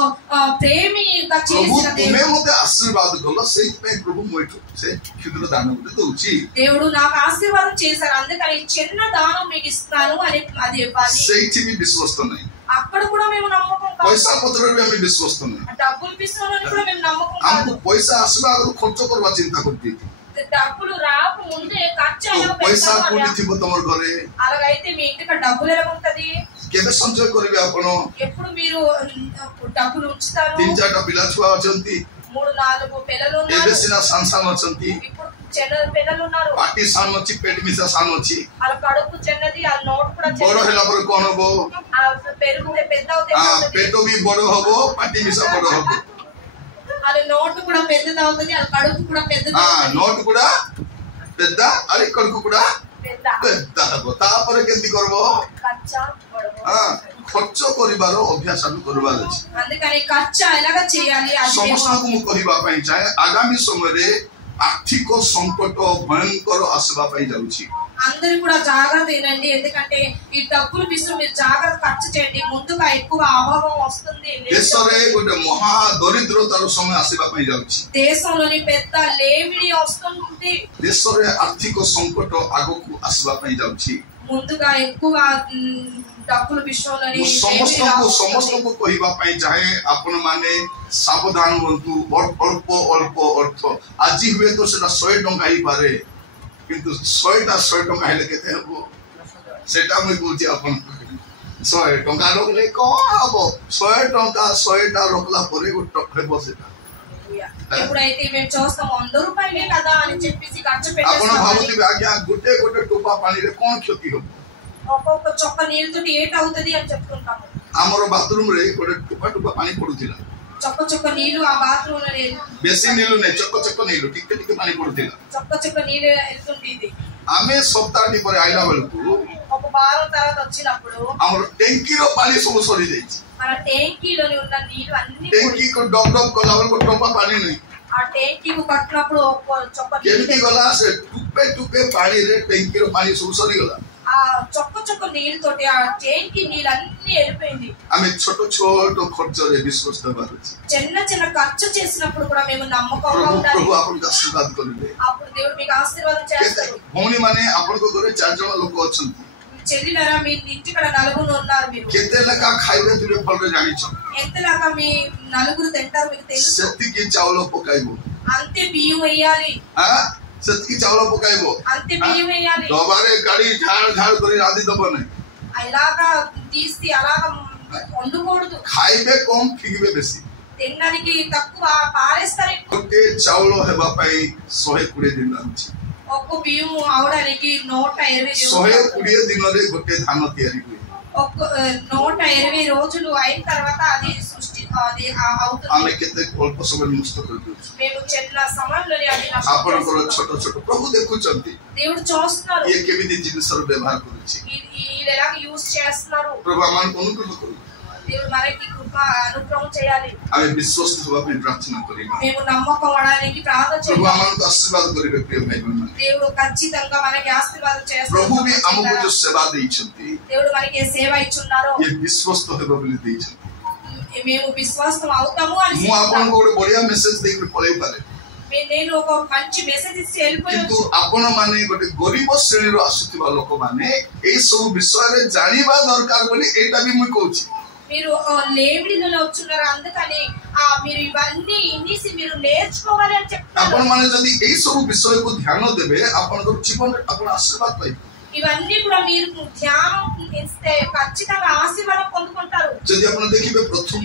ప్రేమిగా ପ୍ରଭୁ చేసిన ତୁମେ దేవుడు, ମତେ ଆଶୀର୍ବାଦ କଲ, ସେଇଥିପାଇଁ ପ୍ରଭୁ ମୁଁ ଏଠୁ ସେ କ୍ଷୁଦ୍ର ଦାନ ଗୋଟେ ଦଉଛି। దేవుడు నాకు ఆశీర్వాదం చేశారు, అందుకని చిన్న దానం మీకు ఇస్తున్నాను అని అది ఇవ్వాలి। ସେଇଠି ବି ବିଶ୍ଵସ୍ତ ନାହିଁ, అక్కడ కూడా మేము నమ్మకం కాదు। ପଇସା ପତ୍ରରେ ବି ଆମେ ବିଶ୍ଵସ୍ତ ନାହିଁ। డబ్బులు పిస్తున్న కూడా మేము నమ్మకం ଆମକୁ కాదు। ପଇସା ଆସିବା ଆଗରୁ ଖର୍ଚ୍ଚ କରିବା ଚିନ୍ତା କରିଦେଇଛୁ। డబ్బులు రాక ముందే ఖర్చు ఎలా ପଇସା పెడతామో କୋଉଠି ଥିବ ତମର ଘରେ? అలాగైతే మీ ఇంటికి డబ్బులు ఎలా ఉంటది? କେବେ ସଞ୍ଚୟ କରିବେ ଆପଣ? ఎప్పుడు మీరు డబ్బులు ఉంచుతారు? 3-4ଟା ପିଲା ଛୁଆ ଅଛନ୍ତି, 3-4 పిల్లలు ଏବେ ఉన్నారు, ସିନା ସାନ ସାନ ଅଛନ୍ତି, ఇప్పుడు చిన్న పిల్లలు ఉన్నారు, ପାଟି ସାନ ଅଛି, ପେଟ ମିଶା ସାନ ଅଛି। వాళ్ళ కడుపు చిన్నది, వాళ్ళ నోటు కూడా ବଡ చిన్నది, ହେଲା ପରେ କଣ ହବ? పెరుగుతే పెద్ద అవుతుంది, ପେଟ ବି ବଡ ହବ, ପାଟି ମିଶା ବଡ ହବ, వాళ్ళ నోటు కూడా పెద్దది అవుతుంది, వాళ్ళ కడుపు కూడా పెద్దది అవుతుంది, ନୋଟ ଗୁଡା పెద్ద అరే కొడుకు కూడా పెద్ద పెద్ద ହବ। ତାପରେ କେମିତି କରିବ? ఖర్చు పొడవు। ଖର୍ଚ୍ଚ କରିବାର ଅଭ୍ୟାସ ଆମେ କରିବାର ଅଛି। అందుకని ఖర్చు ఎలాగా చేయాలి అది మేము ସମସ୍ତଙ୍କୁ ମୁଁ କହିବା ପାଇଁ ଚାହେଁ, ଆଗାମୀ ସମୟରେ ଆର୍ଥିକ ସଙ୍କଟ ଭୟଙ୍କର ଆସିବା ପାଇଁ ଯାଉଛି। అందరూ కూడా జాగ్రత్త వినండి, ఎందుకంటే ఈ డబ్బులు విషయం మీరు జాగ్రత్త ఖర్చు చేయండి, ముందుగా ఎక్కువ అభావం వస్తుంది। ଦେଶରେ ଗୋଟେ ମହା ଦରିଦ୍ରତାର ସମୟ ଆସିବା ପାଇଁ ଯାଉଛି। దేశంలోని పెద్ద లేమిడి వస్తుంది, ଦେଶରେ ଆର୍ଥିକ ସଙ୍କଟ ଆଗକୁ ଆସିବା ପାଇଁ ଯାଉଛି। ముందుగా ఎక్కువ డబ్బుల విషయంలోని ମୁଁ ସମସ୍ତଙ୍କୁ କହିବା ପାଇଁ ଚାହେଁ, ଆପଣ ମାନେ ସାବଧାନ ହୁଅନ୍ତୁ। ଅଳ୍ପ ଅଳ୍ପ ଅର୍ଥ, ଆଜି ହୁଏତ ସେଟା 100 ଟଙ୍କା ହେଇପାରେ, କିନ୍ତୁ 100ଟା 100 ଟଙ୍କା ହେଲେ କେତେ ହବ? ସେଟା ମୁଁ କହୁଛି ଆପଣ 100 ଟଙ୍କା ରଖିଲେ କଣ ହବ? 100 ଟଙ୍କା 100ଟା ରଖିଲା ପରେ ଗୋଟେ ହେବ ସେଟା। ఎప్పుడైతే మేము చూస్తాము 100 రూపాయలే కదా అని చెప్పేసి ఖర్చు ଆପଣ పెట్టేస్తాము, ଭାବୁଥିବେ ଆଜ୍ଞା ଗୋଟେ ଗୋଟେ ଟୋପା ପାଣିରେ କଣ କ୍ଷତି ହବ? ఒక్కొక్క చొక్క నీళ్ళతో ఏటవుతుంది అని చెప్తుంటాము। ଆମର ବାଥରୁମ ରେ ଗୋଟେ ଟୋପା ଟୋପା ପାଣି ପଡୁଥିଲା, చొక్క చొక్క నీళ్లు ఆ బాత్రూమ్ లో ବେଶୀ ନୀଳୁ ନାହିଁ, ଚକ ଚକ ନୀଳୁ, ଟିକେ ଟିକେ ପାଣି ପଡୁଥିଲା। చొక్క చొక్క నీళ్ళు వెళ్తుంటుంది। ଆମେ ସପ୍ତାହଟି ପରେ ଆଇଲା ବେଳକୁ ఒక వారం తర్వాత వచ్చినప్పుడు ଆମର ଟେଙ୍କିର ପାଣି ସବୁ ସରିଯାଇଛି। మన ట్యాంకీలోని ఉన్న నీళ్లు అన్ని ଟେଙ୍କିକୁ ଡକ୍ ଡକ୍ କଲା ବେଳକୁ ଟୋପା ପାଣି ନାହିଁ। ఆ ట్యాంకీକୁ కట్టినప్పుడు ఒక చొక్క କେମିତି ଗଲା? ସେ ଟୁପେ ଟୁପେ ପାଣିରେ ଟେଙ୍କିର ପାଣି ସବୁ ସରିଗଲା। ఆ చొక్క చొక్క నీళ్ళతోటి ఆ ట్యాంకీ నీళ్ళు అన్ని వెళ్ళిపోయింది। ଆମେ ଛୋଟ ଛୋଟ ଖର୍ଚ୍ଚରେ ବିଶ୍ଵସ୍ତ ହେବାର ଅଛି। చిన్న చిన్న ఖర్చు చేసినప్పుడు కూడా మేము నమ్మకంగా ఉండాలి, ପ୍ରଭୁ ଆପଣଙ୍କୁ ଆଶୀର୍ବାଦ କରିବେ। అప్పుడు దేవుడు మీకు ఆశీర్వాదం చేస్తాడు। ଭଉଣୀ ମାନେ ଆପଣଙ୍କ ଘରେ 4 ଜଣ ଲୋକ ଅଛନ୍ତି, చెల్లినారా మీ ఇంటికడ 4 ఉన్నారు, మీరు କେତେ ଲେଖା ଖାଇବେ ତୁମେ ଭଲରେ ଜାଣିଛ। ఎంతలాగా మీ 4 తింటారు మీకు తెలుసు, ସେତିକି ଚାଉଳ ପକାଇବ, అంతే బియ్యం వేయాలి, ସେତିକି ଚାଉଳ ପକାଇବ, అంతే బియ్యం వేయాలి, ଡବାରେ ଗାଡି ଝାଳ ଝାଳ କରି ରାନ୍ଧି ଦବ ନାହିଁ। అలాగా తీసి అలాగా వండుకూడదు, ଖାଇବେ କମ ଫିଙ୍ଗିବେ ବେଶୀ। తినడానికి తక్కువ పారేస్తారు। ଗୋଟେ ଚାଉଳ ହେବା ପାଇଁ 120 ଦିନ ଲାଗୁଛି। ఒక్క బియ్యం అవడానికి 120 120 ଦିନରେ ଗୋଟେ ଧାନ ତିଆରି ହୁଏ। ఒక్క 120 రోజులు అయిన తర్వాత అది సృష్టి అది అవుతుంది. ଆମେ କେତେ ଅଳ୍ପ ସମୟ ନଷ୍ଟ କରିଦେଉଛୁ। మేము చిన్న సమయంలోనే అది ଆପଣଙ୍କର ଛୋଟ ଛୋଟ ପ୍ରଭୁ ଦେଖୁଛନ୍ତି దేవుడు చూస్తున్నారు ଇଏ କେମିତି ଜିନିଷର ବ୍ୟବହାର କରୁଛି। ఇది ఎలా యూస్ చేస్తున్నారు। ପ୍ରଭୁ ଆମମାନଙ୍କୁ ଅନୁଗ୍ରହ କରୁ। దేవుడు మనకి కృప అనుగ్రహం చేయాలి। ଆମେ ବିଶ୍ୱାସ ହେବା ପାଇଁ ପ୍ରାର୍ଥନା କରିବା। మేము నమ్మకం అవడానికి ప్రార్థన ପ୍ରଭୁ చేయాలి। ଆମମାନଙ୍କୁ ଆଶୀର୍ବାଦ କରିବେ ପ୍ରିୟ ଭାଇମାନେ। దేవుడు ఖచ్చితంగా మనకి ఆశీర్వాదం చేస్తారు। ପ୍ରଭୁ ବି ଆମକୁ ଯୋଉ ସେବା ଦେଇଛନ୍ତି దేవుడు మనకి ఏ సేవ ఇచ్చున్నారు ଇଏ ବିଶ୍ୱସ୍ତ ହେବ ବୋଲି ଦେଇଛନ୍ତି। మేము విశ్వాసం అవుతాము అని ମୁଁ ଆପଣଙ୍କୁ ଗୋଟେ ବଢିଆ ମେସେଜ ଦେଇକି ପଳେଇ ପାରେ, నేను ఒక మంచి మెసేజ్ ఇచ్చి କିନ୍ତୁ వెళ్ళిపోయాను। ଆପଣ ମାନେ ଗୋଟେ ଗରିବ ଶ୍ରେଣୀରୁ ଆସୁଥିବା ଲୋକମାନେ ଏଇ ସବୁ ବିଷୟରେ ଜାଣିବା ଦରକାର ବୋଲି ଏଇଟା ବି ମୁଁ କହୁଛି। మీరు లేబిడిలో వచ్చున్నారు, అందుకని మీరు ఇవన్నీ ఇన్నిసి మీరు నేర్చుకోవాలి అని చెప్తారు। ଆପଣ ମାନେ ଯଦି ଏଇ ସବୁ ବିଷୟକୁ ଧ୍ୟାନ ଦେବେ ଆପଣଙ୍କର ଜୀବନରେ ଆପଣ ଆଶୀର୍ବାଦ ପାଇବେ। ఇవన్నీ కూడా మీరు ధ్యానం ఇస్తే ఖచ్చితంగా ఆశీర్వాదం పొందుకుంటారు। ଯଦି ଆପଣ ଦେଖିବେ ପ୍ରଥମ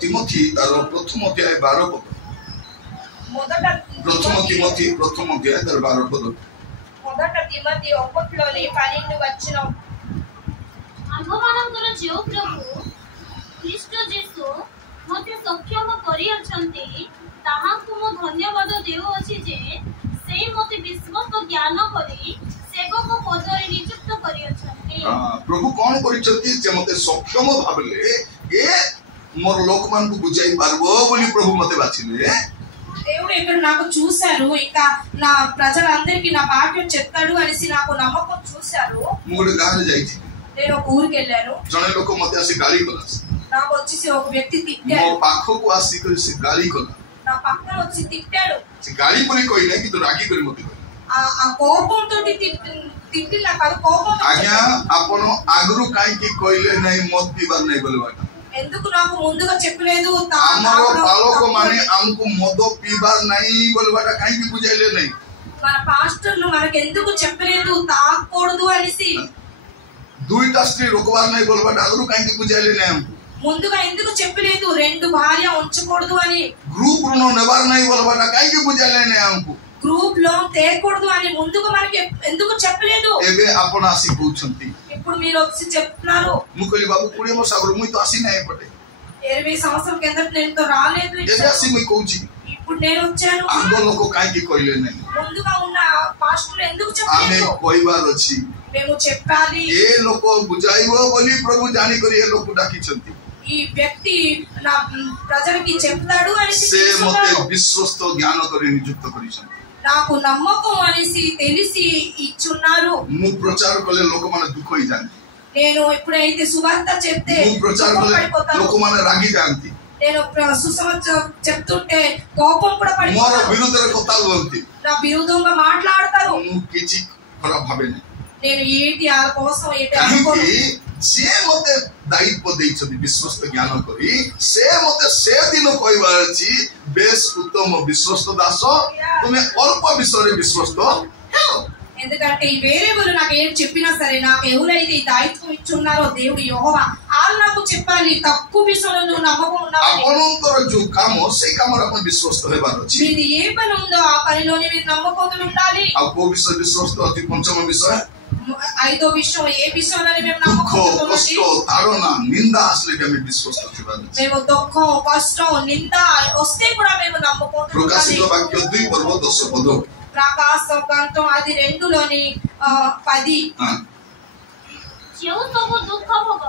ତିମୋଥୀ ତାର ପ୍ରଥମ ଅଧ୍ୟାୟ 12 ପଦ, ପ୍ରଥମ ତିମୋଥୀ ପ୍ରଥମ ଅଧ୍ୟାୟ ତାର 12 ପଦ, మొదట తిమోతి 1లోని 12 వచనం, ଆମ୍ଭମାନଙ୍କର ଯେଉଁ ପ୍ରଭୁ ଖ୍ରୀଷ୍ଟ ଯୀଶୁ ମୋତେ ସକ୍ଷମ କରିଅଛନ୍ତି ତାହାଙ୍କୁ ମୁଁ ଧନ୍ୟବାଦ ଦେଉଅଛି ଯେ ସେ ମୋତେ ବିଶ୍ୱସ୍ତ ଜ୍ଞାନ କରି ସେବକ ପଦରେ ନିଯୁକ୍ତ କରିଅଛନ୍ତି। ପ୍ରଭୁ କଣ କରିଛନ୍ତି ଯେ ମତେ ସକ୍ଷମ ଭାବିଲେ ଏ ମୋର ଲୋକମାନଙ୍କୁ ବୁଝାଇ ପାରିବ ବୋଲି ପ୍ରଭୁ ମତେ ବାଛିଲେ। దేవుడు ఇక్కడ నాకు చూశారు, ఇంకా నా ప్రజలందరికీ నా వాక్యం చెప్తాడు అనేసి నాకు నమ్మకం చూశారు। ମୁଁ ଗୋଟେ ଗାଁରେ ଯାଇଥିଲି, నేను ఒక ఊరికి వెళ్ళాను, ଜଣେ ଲୋକ ମତେ ଆସି ଗାଳି କଲା। నాకు వచ్చేసి ఒక వ్యక్తి ମୋ తిట్టాడు, ପାଖକୁ ଆସିକରି ସେ ଗାଳି କଲା। నా పక్కన వచ్చి తిట్టాడు। ସେ ଗାଳି କରି କହିଲା କିନ୍ତୁ ରାଗି କରି ମତେ କହିଲା, ఆ కోపంతో తిట్టిలా కాదు, కోపంతో ଆଜ୍ଞା ଆପଣ ଆଗରୁ କାହିଁକି କହିଲେ ନାହିଁ ମଦ ପିଇବାର ନାହିଁ ବୋଲିବାଟା। ఎందుకు నాకు ముందుగా చెప్పలేదు? ଆମର ବାଳକ ମାନେ ଆମକୁ ମଦ ପିଇବାର ନାହିଁ ବୋଲିବାଟା କାହିଁକି ବୁଝାଇଲେ ନାହିଁ? మన పాస్టర్లు మనకు ఎందుకు చెప్పలేదు తాగకూడదు అనేసి? ଦୁଇଟା ସ୍ତ୍ରୀ ରୋକବାର ନାହିଁ ବୋଲିବାଟା ଆଗରୁ କାହିଁକି ବୁଝାଇଲେ ନାହିଁ ଆମକୁ? ముందుగా ఎందుకు చెప్పలేదు 2 భార్య ఉంచకూడదు అని? ଗ୍ରୁପ ଋଣ ନେବାର ନାହିଁ ବୋଲିବାଟା କାହିଁକି ବୁଝାଇଲେ ନାହିଁ ଆମକୁ? గ్రూప్ లోన్ తేకూడదు అని ముందుగా మనకి ఎందుకు చెప్పలేదు? ଏବେ ଆପଣ ଆସି କହୁଛନ୍ତି, ఇప్పుడు మీరు వచ్చి చెప్తున్నారు। ମୁଁ କହିଲି ବାବୁ 20 ବର୍ଷ ଆଗରୁ ମୁଁ ତ ଆସି ନାହିଁ ଏପଟେ, 20 సంవత్సరాల కిందట నేను రాలేదు, ଏବେ ଆସି ମୁଁ କହୁଛି ఇప్పుడు నేను వచ్చాను। ଆଗ ଲୋକ କାହିଁକି କହିଲେ ନାହିଁ? ముందుగా ఉన్న పాస్టర్లు ఎందుకు ଆମେ చెప్పలేదు? କହିବାର ଅଛି, మేము చెప్పాలి। ଏ ଲୋକ ବୁଝାଇବ ବୋଲି ପ୍ରଭୁ ଜାଣିକରି ଏ ଲୋକ ଡାକିଛନ୍ତି। ఈ వ్యక్తి నా ప్రజలకి చెప్తాడు అనేసి ସେ ମତେ ବିଶ୍ୱସ୍ତ ଜ୍ଞାନ କରି ନିଯୁକ୍ତ କରିଛନ୍ତି। నాకు నమ్మకం అనేసి తెలిసి ఇచ్చున్నారు। ମୁଁ ପ୍ରଚାର କଲେ ଲୋକମାନେ ଦୁଃଖ ହେଇଯାନ୍ତି, నేను ఎప్పుడైతే సువార్త చెప్తే ମୁଁ ପ୍ରଚାର କଲେ ଲୋକମାନେ ରାଗି ଯାଆନ୍ତି, నేను సుసమాచారం చెప్తుంటే కోపం కూడా ମୋର పడిపోతారు, ବିରୁଦ୍ଧରେ କଥା ହୁଅନ୍ତି, నా విరుద్ధంగా మాట్లాడతారు। ମୁଁ କିଛି ଖରାପ ଭାବେନି। నేను ఏంటి ఆ కోసం ఏంటి అనుకోను। କାହିଁକି ଯିଏ ମତେ ଦାୟିତ୍ୱ ଦେଇଛନ୍ତି ବିଶ୍ୱସ୍ତ ଜ୍ଞାନ କରି, ସେ ମତେ ସେ ଦିନ କହିବାର ଅଛି, ବେଶ ଉତ୍ତମ ବିଶ୍ୱସ୍ତ ଦାସ, ତୁମେ ଅଳ୍ପ ବିଷୟରେ ବିଶ୍ୱସ୍ତ ହେଲ। ఎందుకంటే ఈ వేరేవారు నాకు ఏం చెప్పినా సరే, నాకు ఎవరైతే ఈ దాయిత్వం ఇచ్చున్నారో దేవుడు యెహోవా, వాళ్ళు నాకు చెప్పాలి తక్కువ విషయంలో నువ్వు నమ్మకం ఉన్నావు। ଆପଣଙ୍କର ଯୋଉ କାମ ସେଇ କାମରେ ଆପଣ ବିଶ୍ୱସ୍ତ ହେବାର ଅଛି। మీది ఏ పని ఉందో ఆ పనిలోనే మీరు నమ్మకంతో ఉండాలి। ଆଉ କୋଉ ବିଷୟ ବିଶ୍ୱସ୍ତ ଅଛି? ପଞ୍ଚମ ବିଷୟ, 5వ విషయం, ఏ విషయంలోనే మేము ଦୁଃଖ నమ్మకంతో କଷ୍ଟ ఉండాలి? ତାଡ଼ନା ନିନ୍ଦା ଆସିଲେ ବି ଆମେ ବିଶ୍ୱସ୍ତ ହେବାର ଅଛି। మేము దుఃఖం కష్టం నింద వస్తే కూడా మేము నమ్మకంతో ପ୍ରକାଶିତ ఉండాలి। ବାକ୍ୟ 2 ପର୍ବ 10 ପଦ, ప్రకాశ గ్రంథం అది 2లోని 10, ଯେଉଁ ସବୁ ଦୁଃଖ ଭୋଗ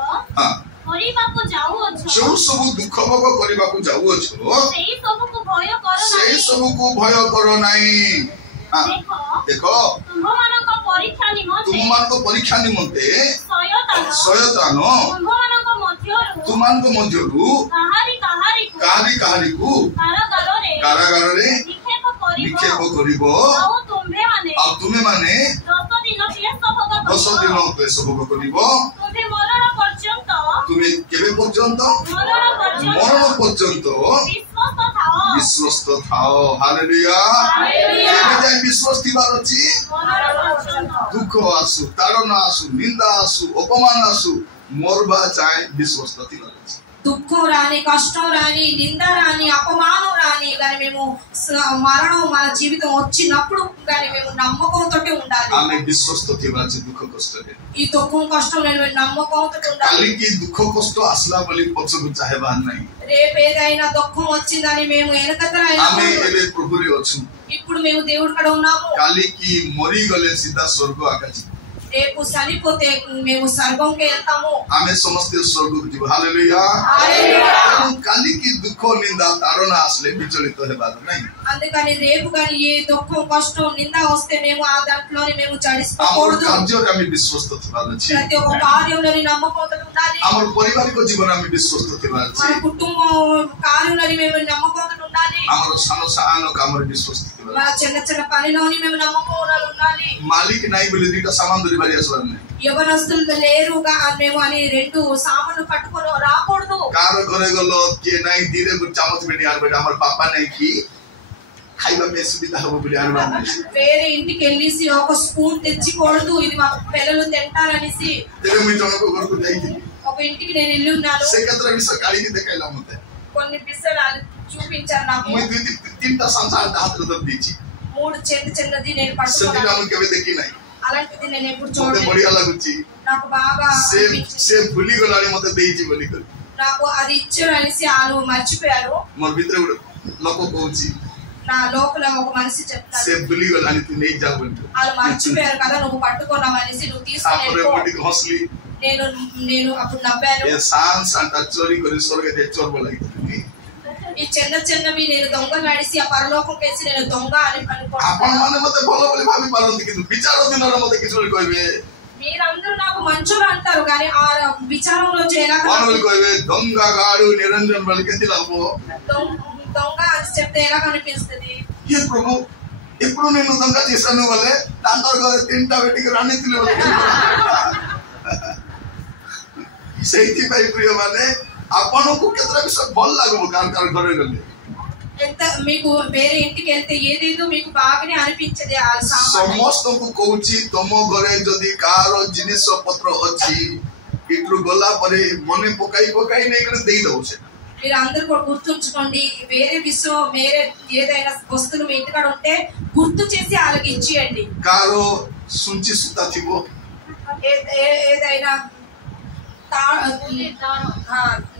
କରିବାକୁ ଯାଉଅଛ ଯୋଉ ସବୁ ଦୁଃଖ ଭୋଗ କରିବାକୁ ଯାଉଅଛ ସେଇ ସବୁକୁ ଭୟ କର ସେଇ ନାହିଁ। ସବୁକୁ ଭୟ କର ନାହିଁ। ଦେଖ ତୁମ୍ଭମାନଙ୍କ ପରୀକ୍ଷା ନିମନ୍ତେ ତୁମମାନଙ୍କ ପରୀକ୍ଷା ନିମନ୍ତେ ଶୟତାନ ତୁମ୍ଭମାନଙ୍କ ମଧ୍ୟରୁ କାହାରିକୁ କାରାଗାରରେ ନିକ୍ଷେପ କରିବ, ଆଉ ତୁମେମାନେ 10 ଦିନ କ୍ଲେଶ ଭୋଗ କରିବ। ତୁମେ କେବେ ପର୍ଯ୍ୟନ୍ତ? ମରଣ ପର୍ଯ୍ୟନ୍ତ ବିଶ୍ୱସ୍ତ ଥାଅ। ହାଲେଲୁୟା। କେବେ ଯାଏ ବିଶ୍ୱାସ ଥିବାର ଅଛି? ଦୁଃଖ ଆସୁ, ତାଡ଼ନା ଆସୁ, ନିନ୍ଦା ଆସୁ, ଅପମାନ ଆସୁ, ମରବା ଯାଏ ବିଶ୍ୱସ୍ତ ଥିବାର ଅଛି। దుఃఖం రాని, కష్టం రాని, నింద రాని, అపమానం రాని కానీ మేము మరణం మన జీవితం వచ్చినప్పుడు కానీ మేము నమ్మకంతో ఉండాలి. ଆମେ ବିଶ୍ୱସ୍ତ ଥିବା ଯେ ଦୁଃଖ କଷ୍ଟରେ ఈ దుఃఖం కష్టం నేను నమ్మకంతో ఉండాలి. କାଲିକି ଦୁଃଖ କଷ୍ଟ ଆସିଲା ବୋଲି ପଛକୁ ଚାହିଁବାର ନାହିଁ. రేపు ఏదైనా దుఃఖం వచ్చిందని మేము వెనకతరైనా ଆମେ ଏବେ ପ୍ରଭୁରେ ଅଛୁ. ఇప్పుడు మేము దేవుడి కాడ ఉన్నాము. କାଲିକି ମରିଗଲେ ସିଧା ସ୍ୱର୍ଗ ଆକାଶ. రేపు చనిపోతే మేము స్వర్గంకి వెళ్తాము. ଆମେ ସମସ୍ତେ ସ୍ୱର୍ଗକୁ ଯିବୁ. ହାଲେଲୁୟା. କାଲିକି ଦୁଃଖ ନିନ୍ଦା ତାଡ଼ନା ଆସିଲେ ବିଚଳିତ ହେବାର ନାହିଁ. అందుకని రేపు కానీ ఏ దుఃఖం కష్టం నింద వస్తే మేము ఆ దాంట్లోనే మేము ଆମର చడిపోకూడదు. କାର୍ଯ୍ୟରେ ଆମେ ବିଶ୍ୱସ୍ତ ଥିବାର ଅଛି. ప్రతి ఒక్క కార్యంలోని నమ్మకంతో ఉండాలి. ଆମର ପାରିବାରିକ ଜୀବନ ଆମେ ବିଶ୍ୱସ୍ତ ଥିବାର ଅଛି. మన కుటుంబ కార్యంలోని మేము నమ్మకంతో ఉండాలి. ଆମର ସାନ ସାନ କାମରେ ବିଶ୍ୱସ୍ତ ଥିବାର మన ଅଛି. చిన్న చిన్న పనిలోని మేము నమ్మకంతో ఉండాలి. ମାଲିକ ନାହିଁ ବୋଲି ଦିଟା ସାମାନ ଧରି ବାହାରି ଆସିବାର ନାହିଁ. యవనస్తులు లేరుగా మేము అని రెండు సామాన్లు పట్టుకొని రాకూడదు. କାହାର ଘରେ ଗଲ କିଏ ନାହିଁ ଧୀରେ ଚାମଚ ବେଣି ଆଣିବେ. ଆମର ବାପା ନାହିଁ କି ଖାଇବା ପାଇଁ ସୁବିଧା ହବ ବୋଲି ଆଣିବାର ନାହିଁ. వేరే ఇంటికి వెళ్ళేసి ఒక స్పూన్ తెచ్చికూడదు, ఇది మా పిల్లలు తింటారనేసి. ତେବେ ମୁଇଁ ଜଣଙ୍କ ଘରକୁ ଯାଇଥିଲି. ఒక ఇంటికి నేను ఇల్లు ఉన్నాను. ସେ କେତେଟା ବିଷୟ କାଢିକି ଦେଖାଇଲା ମତେ. కొన్ని పిసరాలు చూపించారు నాకు. ମୁଇଁ ତିନିଟା ସଂସାର ହାତରେ ଧରି ଦେଇଛି. మూడు చిన్నది నేను ସେଦିନ పట్టుకున్నాను. ମୁଁ କେବେ ଦେଖି ନାହିଁ. అలాంటిది నేను ఎప్పుడు ମତେ చూడలేదు. ବଢିଆ ଲାଗୁଛି. నాకు బాగా అనిపించింది. ସେ ଭୁଲିଗଲାଣି ମତେ ଦେଇଛି ବୋଲି କରି. నాకు అది ఇచ్చారు అనేసి వాళ్ళు మర్చిపోయారు. ମୋର ଭିତରେ ଗୋଟେ ଲୋକ କହୁଛି నా లోపల ఒక మనిషి చెప్తారు, ସେ ଭୁଲିଗଲାଣି ତୁ ନେଇଯା ବୋଲି. వాళ్ళు మర్చిపోయారు కదా నువ్వు పట్టుకున్నావు అనేసి, నువ్వు తీసుకొని ତାପରେ వెళ్ళిపో. ମୁଁ ଟିକେ ହସିଲି. నేను అప్పుడు నవ్వాను. ଏ ସାନ୍ଟା ଚୋରି କରି ସ୍ୱର୍ଗରେ ଚୋର ଲାଗିଥିଲି. ఈ చిన్నవి నేను దొంగలు నడిచి ఆ పరలోకం కేసి నేను దొంగ అని ଆପଣ అనుకుంటున్నాను. ମାନେ ମତେ ଭଲ ବୋଲି ଭାବି ପାରନ୍ତି କିନ୍ତୁ ବିଚାର ଦିନରେ ମତେ କିଛି ବୋଲି କହିବେ. మీరందరూ నాకు మంచోడు అంటారు కానీ ఆ విచారంలో ఎలా କଣ ବୋଲି କହିବେ ଦଙ୍ଗା ଗାଡୁ ନିରଞ୍ଜନ ବୋଲି କେମିତି ଲାଗବ. దొంగ అని చెప్తే ఎలా కనిపిస్తుంది? ఏ ప్రభు ఎప్పుడు నేను దొంగ చేశాను వల్లే దాంతో ତିନିଟା ବେଟିକି ରାଣିଥିଲି ବୋଲି. ସେଇଥିପାଇଁ ପ୍ରିୟ ମାନେ ଆପଣଙ୍କୁ କେତେଟା ବିଷୟ ଭଲ ଲାଗିବ କାହାର ଘରେ ଗଲେ. ఎంత మీకు వేరే ఇంటికి వెళ్తే ఏదేదో మీకు బాగానే అనిపించదు. ସମସ୍ତଙ୍କୁ କହୁଛି ତମ ଘରେ ଯଦି କାହାର ଜିନିଷ ପତ୍ର ଅଛି ଏଠୁ ଗଲା ପରେ ମନେ ପକାଇ ନେଇକି ଦେଇଦବ. ସେଟା మీరు అందరూ కూడా గుర్తుంచుకోండి. వేరే విషయం వేరే ఏదైనా వస్తువులు మీ ఇంటికాడ ఉంటే గుర్తు చేసి వాళ్ళకి ఇచ్చేయండి. କାହାର ସୁଞ୍ଚି ସୂତା ଥିବ, ఏదైనా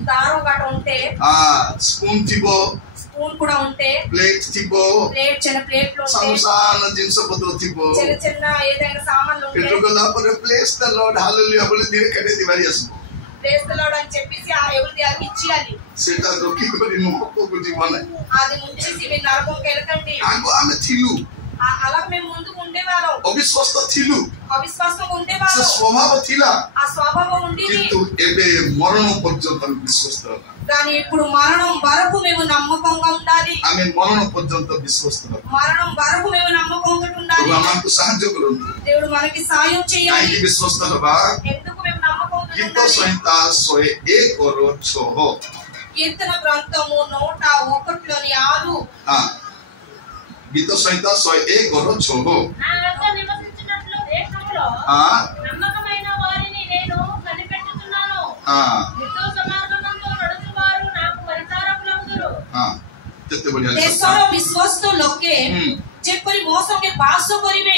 దారం గట్ట ఉంటే, స్పూన్ ଥିବ, స్పూన్ కూడా ఉంటే, ప్లేట్ ଥିବ, చిన్న ప్లేట్లు ସାନ ଜିନିଷ ପତ୍ର ଥିବ, చిన్న ఏదైనా సామాన్లు ఉంటే ଏଠୁ గଲା ପରେ ପ୍ଲେସ୍ ద ଲର୍ଡ ହାଲେଲୁୟା ବୋଲି ଧୀରେ ଖେଳି ଦିବାରି ଆସିବ. ప్లేస్ ద లార్డ్ అని చెప్పేసి ఆ ఎవరిది అది ఇచ్చేయాలి. ସେଟା ରଖିକରି ନରକକୁ ଯିବ ନାହିଁ. అది ఉంచేసి మీరు నరకంకి వెళ్ళకండి. ଆଗ ଆମେ ଥିଲୁ అలా మేము ముందుకు ఉండేవాళ్ళం, ଅବିଶ୍ୱାସ ଥିଲୁ, అవిశ్వాసంగా ସେ ఉండేవాళ్ళం. ସ୍ୱଭାବ ଥିଲା ఆ స్వభావం ఉండేది. କିନ୍ତୁ ଏବେ ମରଣ ପର୍ଯ୍ୟନ୍ତ ଆମେ ବିଶ୍ୱସ୍ତ ହେବା. కానీ ఇప్పుడు మరణం వరకు మేము నమ్మకంగా ఉండాలి. ଆମେ ମରଣ ପର୍ଯ୍ୟନ୍ତ ବିଶ୍ୱସ୍ତ ହେବା. మరణం వరకు మేము నమ్మకంగా ఉండాలి. ପ୍ରଭୁ ଆମକୁ ସାହାଯ୍ୟ କରନ୍ତୁ. దేవుడు మనకి సాయం చేయాలి. କାହିଁକି ବିଶ୍ୱସ୍ତ ହେବା? ఎందుకు మేము నమ్మకంగా ଗୀତ ఉండాలి? ସଂହିତା 101:6. కీర్తన గ్రంథము 101:6. గీత సంహిత 101:6. నా వద్ద నివసించినట్లు దేశంలో నమ్మకమైన వారిని నేను కనిపెట్టుచున్నాను. నిర్దోష మార్గమందు నడుచువారు నాకు పరిచారకులగుదురు. ଦେଶର ବିଶ୍ୱସ୍ତ ଲୋକେ ଯେପରି ମୋ ସଙ୍ଗେ ବାସ କରିବେ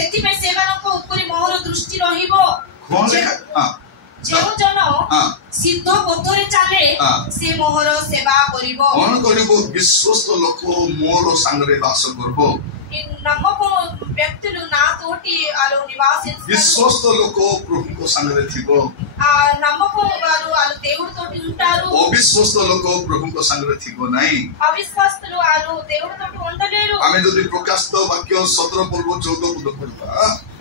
ଏଥିପାଇଁ ସେମାନଙ୍କ ଉପରେ ମୋର ଦୃଷ୍ଟି ରହିବ. ଯେଉଁ ଜଣ ସିଦ୍ଧ ପଥରେ ଚାଲେ ସେ ମୋହର ସେବା କରିବ. କଣ କରିବ? ବିଶ୍ୱସ୍ତ ଲୋକ ମୋର ସାଙ୍ଗରେ ବାସ କରିବ. నమ్మకం వ్యక్తులు నాతోటి వాళ్ళు నివాసిస్తారు. విశ్వస్త లోక ప్రభుଙ୍କ ସାଙ୍ଗରେ ଥିବ. నమ్మకం వారు వాళ్ళు దేవుడితోటి ఉంటారు. ଅବିଶ୍ଵସ୍ତ ଲୋକ ప్రభుଙ୍କ ସାଙ୍ଗରେ ଥିବ ନାହିଁ. అవిశ్వాసులు వాళ్ళు దేవుడితోటి ఉండలేరు. ଆମେ ଯଦି ପ୍ରକାଶିତ ବାକ୍ୟ 17:14 ପଢିବା,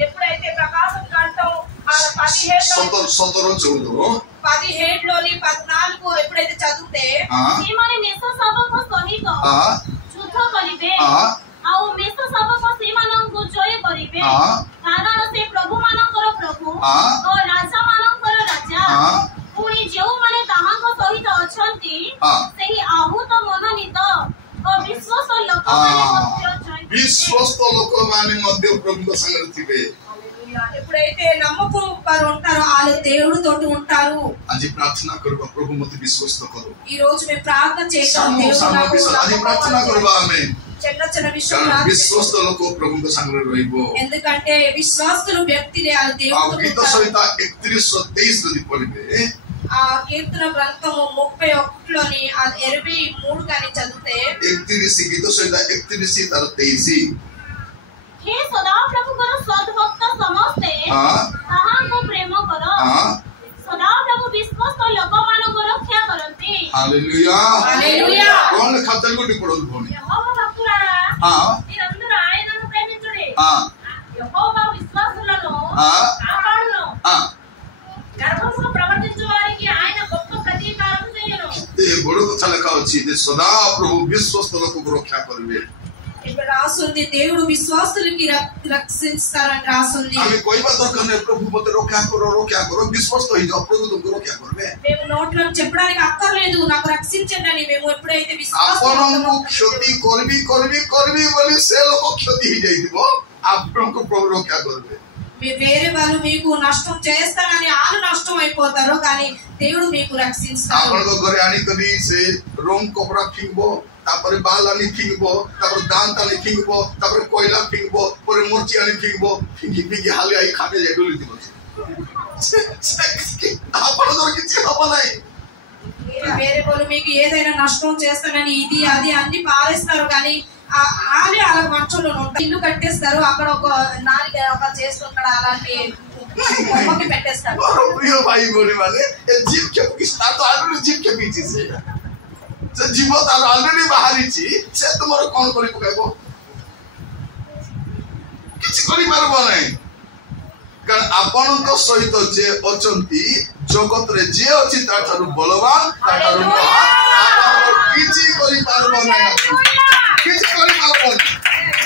ఎప్పుడైతే ప్రకాశం గ్రంథం 17:14 14 ఎప్పుడైతే చదివితే ସେମାନେ ନେଶ ଶାବକ ସହିତ ଯୁଦ୍ଧ କରିବେ ଆଉ ମେଷ ଶାବକ ସେମାନଙ୍କୁ ଜୟ କରିବେ, କାରଣ ସେ ପ୍ରଭୁମାନଙ୍କର ପ୍ରଭୁ ଓ ରାଜାମାନଙ୍କର ରାଜା। ପୁଣି ଯେଉଁମାନେ ତାହାଙ୍କ ସହିତ ଅଛନ୍ତି ସେହି ଆହୁତ ମନୋନୀତ ଓ ବିଶ୍ୱସ୍ତ ଲୋକମାନେ ମଧ୍ୟ ବିଶ୍ୱସ୍ତ ଲୋକମାନେ ମଧ୍ୟ ପ୍ରଭୁଙ୍କ ସାଙ୍ଗରେ ଥିବେ। ఎప్పుడైతే నమ్మకం వారు ఉంటారో వాళ్ళు దేవుడితోటి ఉంటారు. আজি ప్రార్థన করবা প্রভু মতে বিশ্বস্ত করো. ఈ రోజు మేము ప్రార్థన చేద్దాం దేవుడు నాకు আজি ప్రార్థన করবা ఆమేన్. చిన్న చిన్న విషయాలు విశ్వాస లోక ప్రభుଙ୍କ సంగରେ ରହିବ. ఎందుకంటే విశ్వాసులు వ్యక్తిలే ఆ దేవుడు. గీత సంహిత 31:23 যদি পড়বে ఆ కీర్తన గ్రంథము 31లోని 23 గాని చదివితే 31 గీత సంహిత 31 ତାର 23 हे सदा प्रभु करो सद्भक्त समस्ते ताहाको प्रेम करो सदा प्रभु विश्वास लोक मानको रक्षा करंती. Hallelujah hallelujah. कोण खातर गुडी पडल भोणी यहोवा भक्तुलारा निरंतर ఆయనను ప్రేమించుడి. యెహోవా విశ్వాసులను కాపాడును. గర్భముగా ప్రవర్తించు వారికి ఆయన గొప్ప ప్రతీకారం చేయను. ఏ బొడు କଥା ଲେଖା ଅଛି ଯେ ସଦା ପ୍ରଭୁ ବିଶ୍ୱସ୍ତ ଲୋକକୁ ରକ୍ଷା କରିବେ. ఇక్కడ రాసుంది దేవుడు విశ్వాసులకి రక్షిస్తారని రాసుంది. ଆମେ କହିବା ଦରକାର ନାହିଁ ପ୍ରଭୁ ମୋତେ ରକ୍ଷା କର ବିଶ୍ୱସ୍ତ ହେଇଯାଅ ପ୍ରଭୁ ତୁମକୁ ରକ୍ଷା କରିବେ. మేము నోట్లో చెప్పడానికి అక్కర్లేదు నాకు రక్షించండి అని. మేము ఎప్పుడైతే ଆପଣଙ୍କୁ କ୍ଷତି କରିବି ବୋଲି ସେ ଲୋକ କ୍ଷତି ହେଇଯାଇଥିବ ଆପଣଙ୍କୁ ପ୍ରଭୁ ରକ୍ଷା କରିବେ. వేరే వాళ్ళు మీకు నష్టం చేస్తారని వాళ్ళు నష్టం అయిపోతారు కానీ దేవుడు మీకు రక్షిస్తాడు. ଆପଣଙ୍କ ଘରେ ଆଣିକରି ସେ ରଙ୍ଗ କପଡା ଫିଙ୍ଗିବ ତାପରେ ବାଲ ଆଣି ଫିଙ୍ଗିବ ତାପରେ ଦାନ୍ତ ଆଣି ଫିଙ୍ଗିବ ତାପରେ କୋଇଲା ଫିଙ୍ଗିବ ପରେ ମୂର୍ତ୍ତି ଆଣି ଫିଙ୍ଗିବ ଫିଙ୍ଗି ହାଲି ଆଇ ଖାଟେ ଯାଇ ଡୁଲିଯିବ. ଆପଣଙ୍କର କିଛି ହବ ନାହିଁ. వేరే వాళ్ళు మీకు ఏదైనా నష్టం చేస్తారని ఇది అది అన్ని పారేస్తారు కానీ ఆలే అలా మంచంలో ఉంటారు. ఇల్లు కట్టేస్తారు అక్కడ ఒక నాలుగు ఒక చేస్తుంటాడు అలాంటి బొమ్మకి పెట్టేస్తారు. প্রিয় ভাই বোন মানে জীব খেপি তার তো অলরেডি জীব খেপিছি সে জীব তার অলরেডি বাহারিছি সে তোমার কোন করে পকাইব কিছু করি পারব নাই. কারণ আপনার সহিত যে অচন্তি জগতরে যে অছি তাঠারু বলবান তাঠারু কিছু করি পারব নাই. কিছু করি পারব না.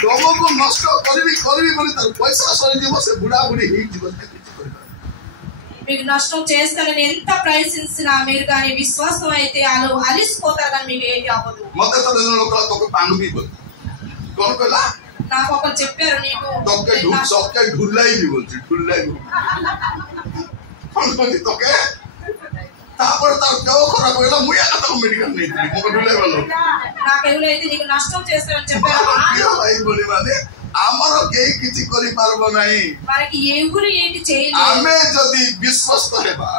তোমাকে নষ্ট করবি বলে তার পয়সা সরিଯିବ ସେ ବୁଢା ବୁଢୀ ହେଇଯିବ. మీకు నష్టం చేస్తారని ఎంత ప్రయత్నించినా మీరు కానీ విశ్వాసం అయితే వాళ్ళు అలిసిపోతారు కానీ మీకు ఏది అవ్వదు. మతే తో లోకల తోక పాండు బి బోల్ కోన్ కలా నాకు ఒకరు చెప్పారు నీకు తోకే ఢుల్లాయి బి బోల్చి ఢుల్లాయి కోన్ కోతి తోకే তারপরে তার দেহ খারাপ হইলো মুই একা তো মেডিকেল নেইছি মোকে ঢুলাই বলো నాకు ఎవరైతే నీకు నష్టం చేస్తారని చెప్పారు ভাই বলি মানে ଆମର କେହି କିଛି କରିପାରିବ ନାହିଁ. మనకి ఎవరు ఏంటి చేయలేరు. ଆମେ ଯଦି ବିଶ୍ୱସ୍ତ ହେବା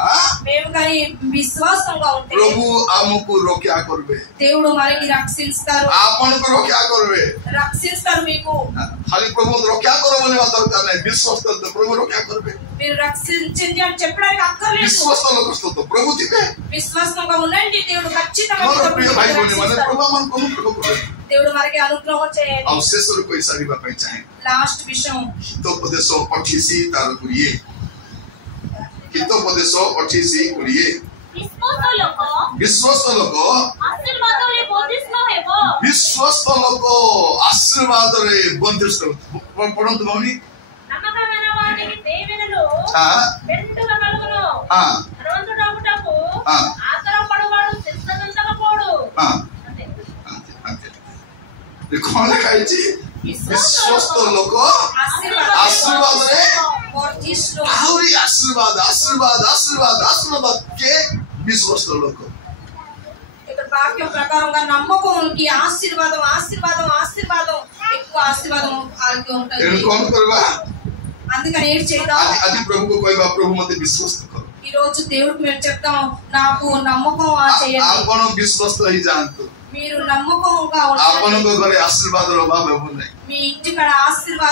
మేము కానీ విశ్వాసంగా ఉంటే ପ୍ରଭୁ ଆମକୁ ରକ୍ଷା କରିବେ. దేవుడు మనకి రక్షిస్తారు. ଆପଣଙ୍କୁ ରକ୍ଷା କରିବେ. రక్షిస్తారు మీకు. ଖାଲି ପ୍ରଭୁ ରକ୍ଷା କର ବୋଲିବା ଦରକାର ନାହିଁ. ବିଶ୍ୱସ୍ତ ପ୍ରଭୁ ରକ୍ଷା କରିବେ. మీరు రక్షించండి అని చెప్పడానికి అక్కర్లేదు. ବିଶ୍ୱସ୍ତ ଲୋକ ସତ ପ୍ରଭୁ ଥିବେ. విశ్వాసంగా ఉండండి దేవుడు ఖచ్చితంగా ଭାଇ ଭଉଣୀ ମାନେ ପ୍ରଭୁ ଆମକୁ ଅନୁଗ୍ରହ କରିବେ. దేవుడు మనకి అనుగ్రహం చేయాలి. ଆଉ ଶେଷରେ କହିସାରିବା ପାଇଁ ଚାହେଁ లాస్ట్ విషయం ହିତୋପଦେଶ 28 ତାର 20 ହିତୋପଦେଶ 28 20 ବିଶ୍ୱସ୍ତ ଲୋକ ଆଶୀର୍ବାଦରେ ବନ୍ଦିଷ୍ଟ ହେବ. ବିଶ୍ୱସ୍ତ ଲୋକ ଆଶୀର୍ବାଦରେ ବନ୍ଦିଷ୍ଟ ପଢନ୍ତୁ ଭଉଣୀ. నమ్మకమైన వారికి దేవునిలో వెంటగా కలుగును. అరవంతుడగుటకు ఆతరపడువాడు సిద్ధంతకపోడు. କଣ ଲେଖା ହେଇଛି? ବିଶ୍ୱସ୍ତ ଲୋକ ଆଶୀର୍ବାଦରେ ଆହୁରି ଆଶୀର୍ବାଦ କେ ବିଶ୍ୱସ୍ତ ଲୋକ. ఇక్కడ వాక్యం ప్రకారంగా నమ్మకంకి ఆశీర్వాదం ఎక్కువ ఆశీర్వాదం ఉంటుంది. କଣ କରିବା? అందుకని ఏం చేద్దాం? ଆଜି ପ୍ରଭୁକୁ କହିବା ପ୍ରଭୁ ମୋତେ ବିଶ୍ୱସ୍ତ କର. ఈ రోజు దేవుడికి మేము చెప్తాం నాకు నమ్మకం చేయండి. ଆପଣ ବିଶ୍ୱସ୍ତ ହେଇଯାଆନ୍ତୁ. మీరు నమ్మకంగా ଆପଣଙ୍କ ଘରେ ଆଶୀର୍ବାଦର ଅଭାବ ହେବ ନାହିଁ. మీ ఇంటికాడ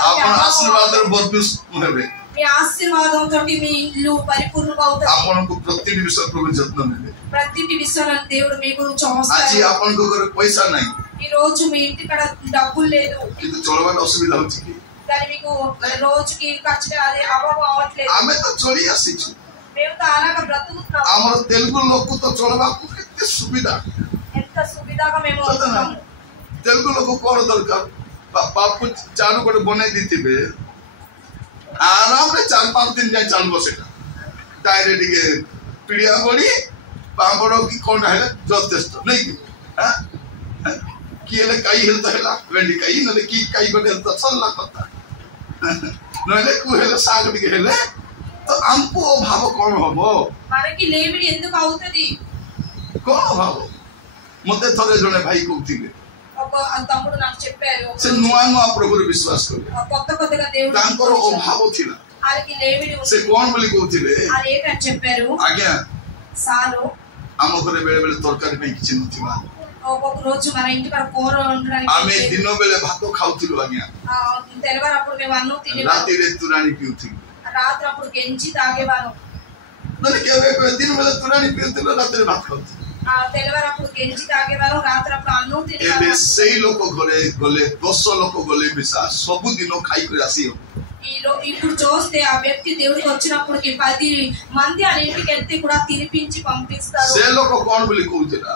ଆପଣ ఆశీర్వాଦର ବନ୍ଦିଷ୍ଟ ହେବେ. మీ ఆశీర్వాదంతో మీ ఇల్లు పరిపూర్ణంగా అవుతుంది. ଆପଣଙ୍କୁ ପ୍ରତିଟି ବିଷୟ ପ୍ରଭୁ ଯତ୍ନ ନେବେ. ప్రతిటి విషయంలో దేవుడు మీకు చూస్తాడు. ଆଜି ଆପଣଙ୍କ ଘରେ ପଇସା ନାହିଁ. ఈ రోజు మీ ఇంటికాడ డబ్బులు లేదు. କିନ୍ତୁ ଚଳବାଟା ଅସୁବିଧା ହଉଛି କି? కానీ మీకు రోజుకి ఖర్చుగా అది అభావం అవ్వట్లేదు. ଆମେ ତ ଚଳି ଆସିଛୁ. మేము ତ అలాగా బ్రతుకుతున్నాం. ଆମର ତେଲୁଗୁ ଲୋକ ତ ଚଳବାକୁ କେତେ ସୁବିଧା. ఎంత సువిధాగా మేము అవుతున్నాము. ତେଲୁଗୁ ଲୋକ କଣ ଦରକାର? ବାପୁ ଚାରୁ ଗୋଟେ ବନେଇ ଦେଇଥିବେ ଆରାମରେ 4-5 ଦିନ ଯାଏ ଚାଲିବ ସେଟା. ତାଇରେ ଟିକେ ପିଡିଆ ବଢି ପାମ୍ପଡ କି କଣ ହେଲେ ଯଥେଷ୍ଟ ନାଇଁ କି? କି ହେଲେ କାଇ ହେଲେ ତ ହେଲା ଭେଣ୍ଡି କାଇ ନହେଲେ କି କାଇ ଗୋଟେ ହେଲେ ତ ସରିଲା କଥା. नहले को हेले साग टिके हेले तो हमको अभाव कौन हबो మనకి లేమిడి ఎందుకు అవుతది कौन अभाव मते थरे जने भाई कहथिले ఒక తమ్ముడు నాకు చెప్పారు से नुआ नुआ प्रभु रे विश्वास करे కొత్తగా దేవుడు तांकर अभाव थिला వాళ్ళకి లేమిడి से कौन बोली कहथिले అది ఏంటని చెప్పారు आज्ञा సారు आम घरे बेले बेले तरकारी पे किछि नथिबा ఒక్కొక్క రోజు మన ఇంటి కాడ కూర వండడానికి आमे दिन बेले भात खाउथिलु आज्ञा తెల్లవారు అప్పుడు మేము అన్నం తినేవాళ్ళం राती रे तुरानी पिउथिलु రాత్రి అప్పుడు గెంజి తాగేవాళ్ళం नले के दिन बेले तुरानी पिउथिलु राती रे भात खाउथिलु తెల్లవారు అప్పుడు గెంజి తాగేవాళ్ళం రాత్రి అప్పుడు అన్నం एबे తినేవాళ్ళం सेई लोक घरे गले 10 लोक गले बिसा सब दिन खाई कर आसी ఇప్పుడు చూస్తే ఆ వ్యక్తి దేవుడికి వచ్చినప్పటికి 10 మంది ఆ ఇంటికి వెళ్తే కూడా తినిపించి పంపిస్తారు से लोक कोन बोली कहथिला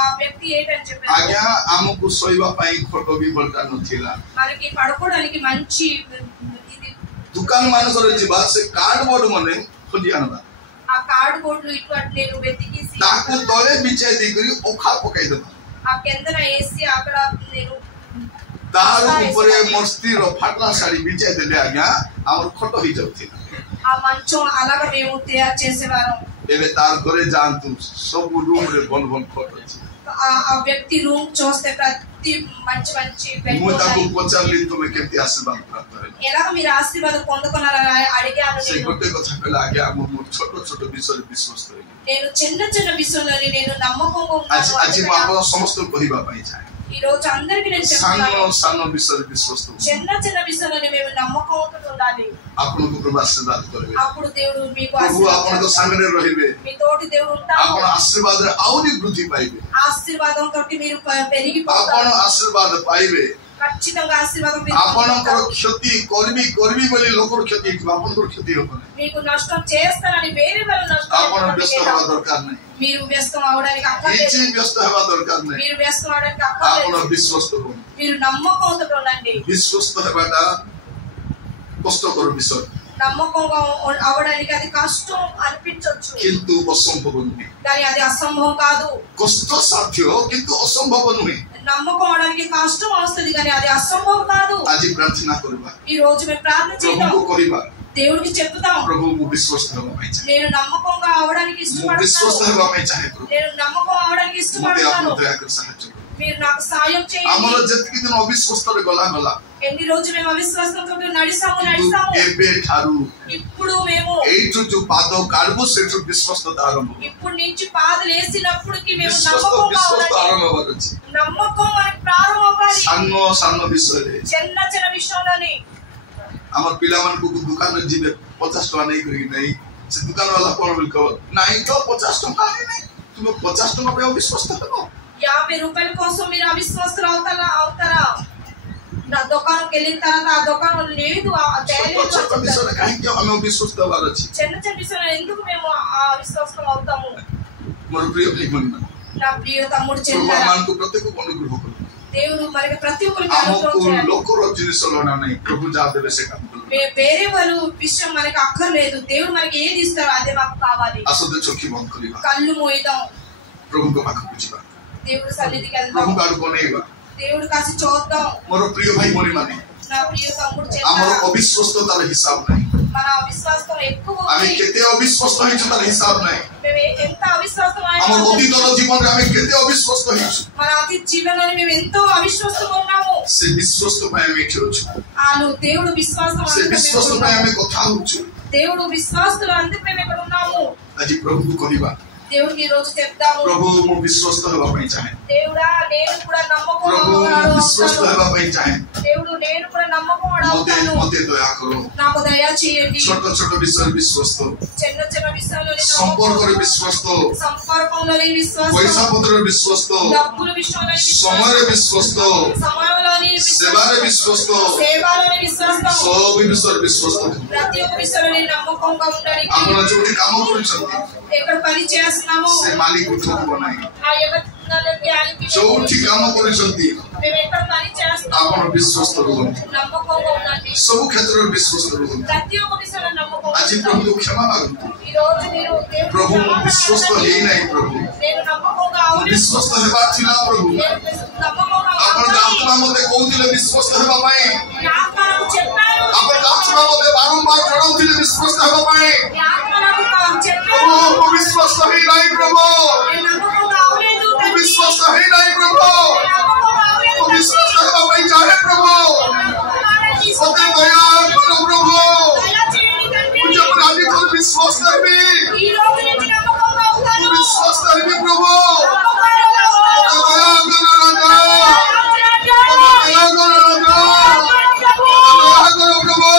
ఆ వ్యక్తి ఏంటని చెప్పారు आज्ञा हमकु सोइबा पई खटो भी बलटा नथिला మనకి పడుకోవడానికి మంచి ఇది दुकान मानसर जिबा से कार्डबोर्ड मने खोजी आनबा ఆ కార్డ్ బోర్డులు ఇటువంటి నేను వెతికిసి ताकू तले बिचे दिगरी ओखा पकाई दबा ఆ కిందన వేసి అక్కడ నేను तार ऊपरे मस्ती रो फाटला साड़ी बिचे देले आज्ञा हमर खटो ही जाउथिला ఆ మంచం అలాగా మేము తయారు చేసేవారం एबे तार घरे जानतु सब रूम रे बल बल खट अछि ఆ వ్యక్తి రూమ్ చూస్తే ప్రతి మంచి మంచి బెడ్ मु ताकू पचारली तुमे केति आशीर्वाद प्राप्त करे ఎలాగ మీరు ఆశీర్వాదం పొందుకున్నారని అడిగాను से నేను गोटे कथा कहला आज्ञा हम छोटो छोटो विषय विश्वास करे నేను చిన్న చిన్న విషయంలోనే నేను నమ్మకంగా आज आज ఉన్నాను मु आपन समस्त कहिबा पई चाहे ఈ రోజు అందరికీ నేను చెప్తున్నాను सानो सानो विषय विश्वास तो చిన్న చిన్న విషయంలోనే మేము నమ్మకంతో ఉండాలి आपन को प्रभु आशीर्वाद करबे అప్పుడు దేవుడు మీకు प्रभु आपन को संगे रहिबे మీ తోటి దేవుడు ఉంటాడు आपन आशीर्वाद रे आउरी वृद्धि पाइबे ఆశీర్వాదం తోటి మీరు आपन పెరిగిపోతారు आशीर्वाद पाइबे ఖచ్చితంగా ఆశీర్వాదం आपनकर क्षति करबी करबी बोली लोकर क्षति आपनकर क्षति होबे మీకు నష్టం చేస్తారని వేరే వాళ్ళు నష్టం आपन व्यस्त होबा दरकार नहीं మీరు వ్యస్తం అవడానికి అక్కర్లేదు किछि व्यस्त होबा दरकार नहीं మీరు వ్యస్తం అవడానికి आपन అక్కర్లేదు विश्वस्त हो మీరు నమ్మకంతో ఉండండి विश्वस्त होबाटा कष्टकर विषय నమ్మకంగా అవడానికి అది కష్టం అనిపించొచ్చు किंतु असंभव नहीं కానీ అది అసంభవం కాదు कष्ट साध्य किंतु असंभव नहीं నమ్మకం అవడానికి కష్టం వస్తుంది కానీ అది అసంభవం కాదు आज प्रार्थना करबा ఈ రోజు మేము ప్రార్థన प्रभु చేద్దాం को कहबा దేవుడికి చెప్తాం प्रभु मु विश्वस्त होबा पई चाहे నేను నమ్మకంగా అవడానికి मु विश्वस्त ఇష్టపడతాను होबा पई चाहे प्रभु నేను నమ్మకం అవడానికి मते ఇష్టపడతాను आपन दया कर सहायता करो మీరు నాకు సాయం చేయండి हमर जतकी दिन अविश्वस्त रे गला गला ఎన్ని రోజులు మేము అవిశ్వాసంతో నడిసాము एबे थारू ఇప్పుడు మేము एठु जो पादो काढबो सेठु विश्वस्तता आरंभ ఇప్పుడు నుంచి పాదలు వేసినప్పటికి మేము विश्वस्त నమ్మకంగా विश्वस्त ఉండాలి आरंभ होबे నమ్మకం మనకి ప్రారంభం అవ్వాలి सानो सानो विषय रे చిన్న చిన్న విషయంలోనే हमर पिला मन को दुकान में जीवे 50 टका नहीं करी नहीं से दुकान वाला कोन बोल को नहीं तो 50 टका नहीं तुम 50 टका पे विश्वस्त हो 50 రూపాయల కోసం మీరు అవిశ్వాసులు అవుతారా నా దుకాణంకి వెళ్ళిన తర్వాత ఆ దుకాణం లేదు ఆ छोटो विषय काहे कि हम विश्वस्त होबार अछि చిన్న చిన్న విషయంలో ఎందుకు మేము ఆ విశ్వాసం అవుతాము मोर प्रिय भाई मन నా ప్రియ తమ్ముడు प्रभु చెల్లారా मान को प्रत्येक को अनुग्रह करो దేవుడు మనకి ప్రతి ఒక్కరికి हमको అనుగ్రహం చేయాలి लोकर जिनिस लोना नहीं प्रभु जा देवे से काम करो వేరే వాళ్ళు విషయం మనకి అక్కర్లేదు దేవుడు మనకి ఏది ఇస్తారో అదే మాకు కావాలి आसद चोखी बंद करिबा కళ్ళు మూయిదాం प्रभु को पाख पूछिबा దేవుడి సన్నిధికి వెళ్దాం प्रभु का कोनेबा దేవుడు కాసి చూద్దాం मोर प्रिय भाई मोरी माने నా ప్రియ తమ్ముడు हमर చెల్లారా अविश्वस्ततार हिसाब नहीं మన అవిశ్వాసం ఎక్కువ आमी ఉంది केते अविश्वस्त होइछु तार हिसाब नहीं మేము ఎంత అవిశ్వాసం हमर अतीतर जीवन रे आमी केते अविश्वस्त होइछु మన అతి జీవనంలో మేము ఎంతో అవిశ్వాసంగా ఉన్నాము से विश्वस्त पय आमी खेलछु ఆలు దేవుడు విశ్వాసం से అందుకు विश्वस्त మేము पय ఉన్నాము. आमी कथा होछु దేవుడు విశ్వాసులు అందుకు మేము ఇక్కడ ఉన్నాము आज प्रभु को कहबा దేవుడికి ఈ రోజు చెప్తాము प्रभु मु विश्वस्त होबा पय चाहे దేవుడా నేను కూడా నమ్మకం प्रभु विश्वस्त होबा पय चाहे దేవుడు నేను కూడా నమ్మకం मते అవుతాను मते दया करो నాకు దయ చేయండి छोट छोट विषय विश्वस्त చిన్న చిన్న విషయాల్లో संपर्क रे विश्वस्त సంపర్కంలోని విశ్వాసం पैसा पत्र रे विश्वस्त డబ్బుల విషయంలో समय रे విశ్వस्त సమయంలోని सेवा रे विश्वस्त సేవలోని విశ్వాసం सब विषय विश्वस्त ప్రతి ఒక్క విషయంలో నమ్మకంగా ఉండడానికి आपण जोटी काम करूछंती ఎక్కడ పని చేస్తున్నాము से मालिक उठो बनाई ఆ యవనలకి ఆయనకి जोटी काम करूछंती మేము ఎక్కడ పని చేస్తున్నాము आपण विश्वस्त रहंती నమ్మకంగా ఉండండి सब क्षेत्र रे विश्वस्त रहंती ప్రతి ఒక్క విషయంలో నమ్మకంగా आज ఉండండి. प्रभु को क्षमा मांगो ఈ రోజు మీరు దేవుడికి प्रभु క్షమాపణ विश्वस्त అడగండి. हे नहीं प्रभु నేను నమ్మకంగా అవును विश्वस्त हेबा थिला प्रभु నేను నమ్మకంగా आपण అవును. आत्मा मते कहउतिले विश्वस्त हेबा पई నా ఆత్మ నాకు చెప్పారు आपण आत्मा पढ़ाउथिले विश्वास हेबा पाए ఈ ఆత్మలకు కాం చెప్పే ओ विश्वास ही नहीं प्रभु ఈ నమ్మకం కావలే ओ తండ్రి विश्वास ही नहीं प्रभु ఈ నమ్మకం కావలే ओ विश्वास हेबा पाए चाहे प्रभु ओते दया करो प्रभु దయ చేయండి తండ్రి मुझे पर आदि को विश्वास नहीं ఈ రోజు నుంచి నమ్మకంగా ఉంటాను विश्वास नहीं प्रभु నమ్మకంగా ओते दया करो राजा दया करो राजा दया करो प्रभु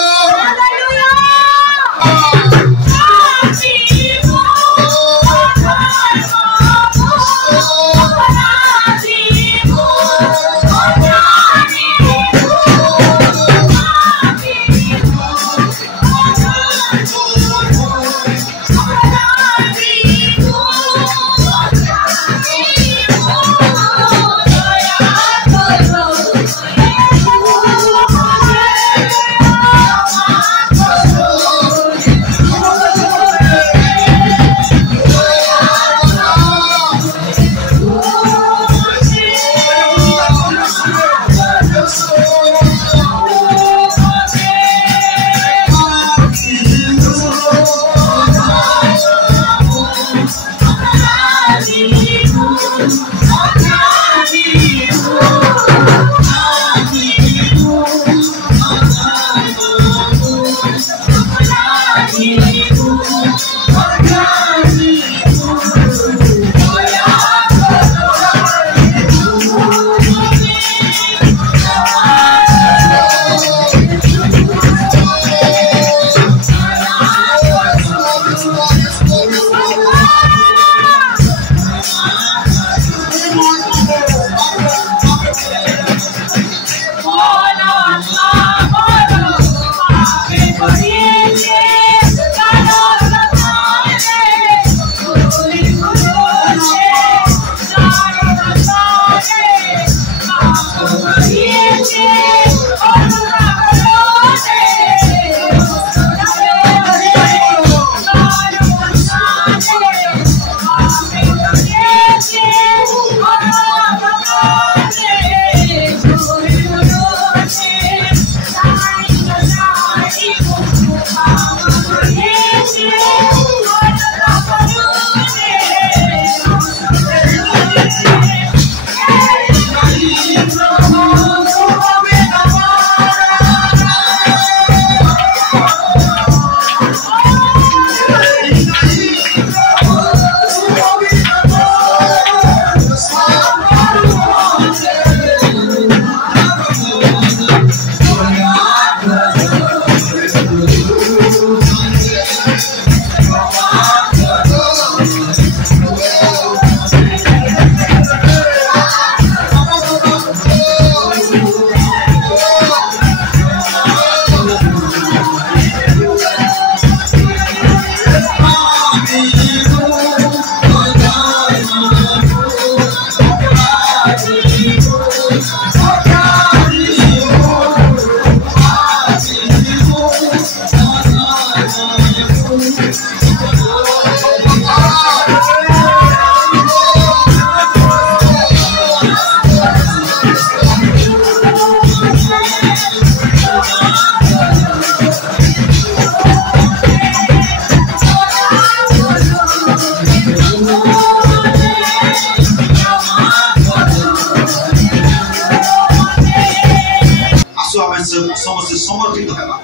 समस्त समर्पित होगा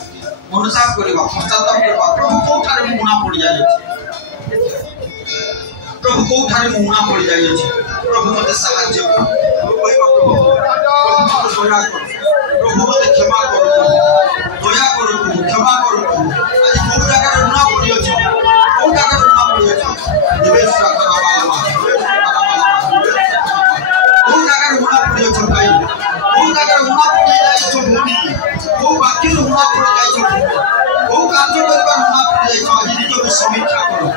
मनोजाप करबा पश्चाताप करबा प्रभु कोठारे मुना पड़ जाय प्रभु कोठारे मुना पड़ जाय प्रभु मते सहाय्य कर कहबा प्रभु दया कर प्रभु मते क्षमा कर दया कर क्षमा कर आज को जगह मुना पड़ी अछि को जगह मुना पड़ी अछि निवेश करबा को जगह मुना पड़ी अछि भाई को जगह मुना पड़ी जाय छ भूमि को बाकी मुना पड़ जाय छ को कार्य करबा मुना पड़ जाय छ आज निजको समीक्षा करो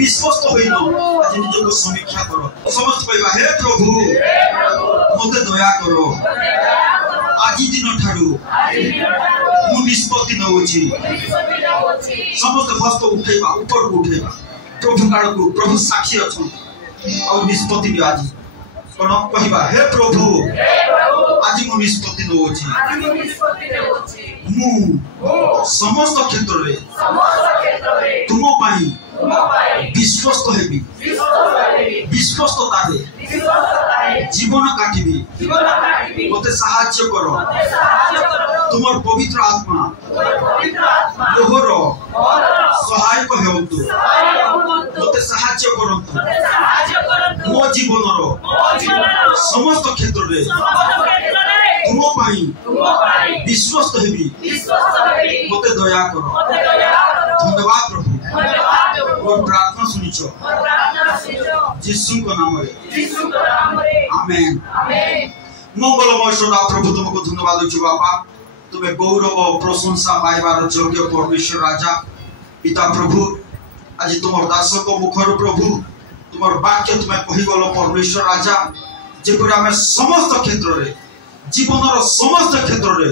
विश्वस्त होइन आज निजको समीक्षा करो समस्त कहबा हे प्रभु मते दया करो आज दिन ठाडू मु निष्पत्ति नउछि समस्त हस्त उठेबा ऊपर को उठेबा प्रभु काड को प्रभु साक्षी अछन और निष्पत्ति भी आज कोन कहबा हे प्रभु आज मु निष्पत्ति नउछि मु समस्त क्षेत्र रे तुम पाई विश्वस्त हेबी विश्वस्तता जीवन काटिबी मते साहाय्य करो तुमर पवित्र आत्मा लोहर सहायक हेउतु मते साहाय्य करंतु मो जीवनर समस्त क्षेत्र रे तुम पाई विश्वस्त हेबी मते दया करो धन्यवाद प्रभु और प्रार्थना सुनिचो यीशु को नाम रे आमेन मंगलमय सदा प्रभु तुमको धन्यवाद देछु बापा तुम्हें गौरव प्रशंसा पाइबार योग्य परमेश्वर राजा पिता प्रभु आज तुम दास को मुखर प्रभु तुम वाक्य तुम्हें कही गल परमेश्वर राजा जेपरि आमे समस्त क्षेत्र रे जीवनर समस्त क्षेत्र रे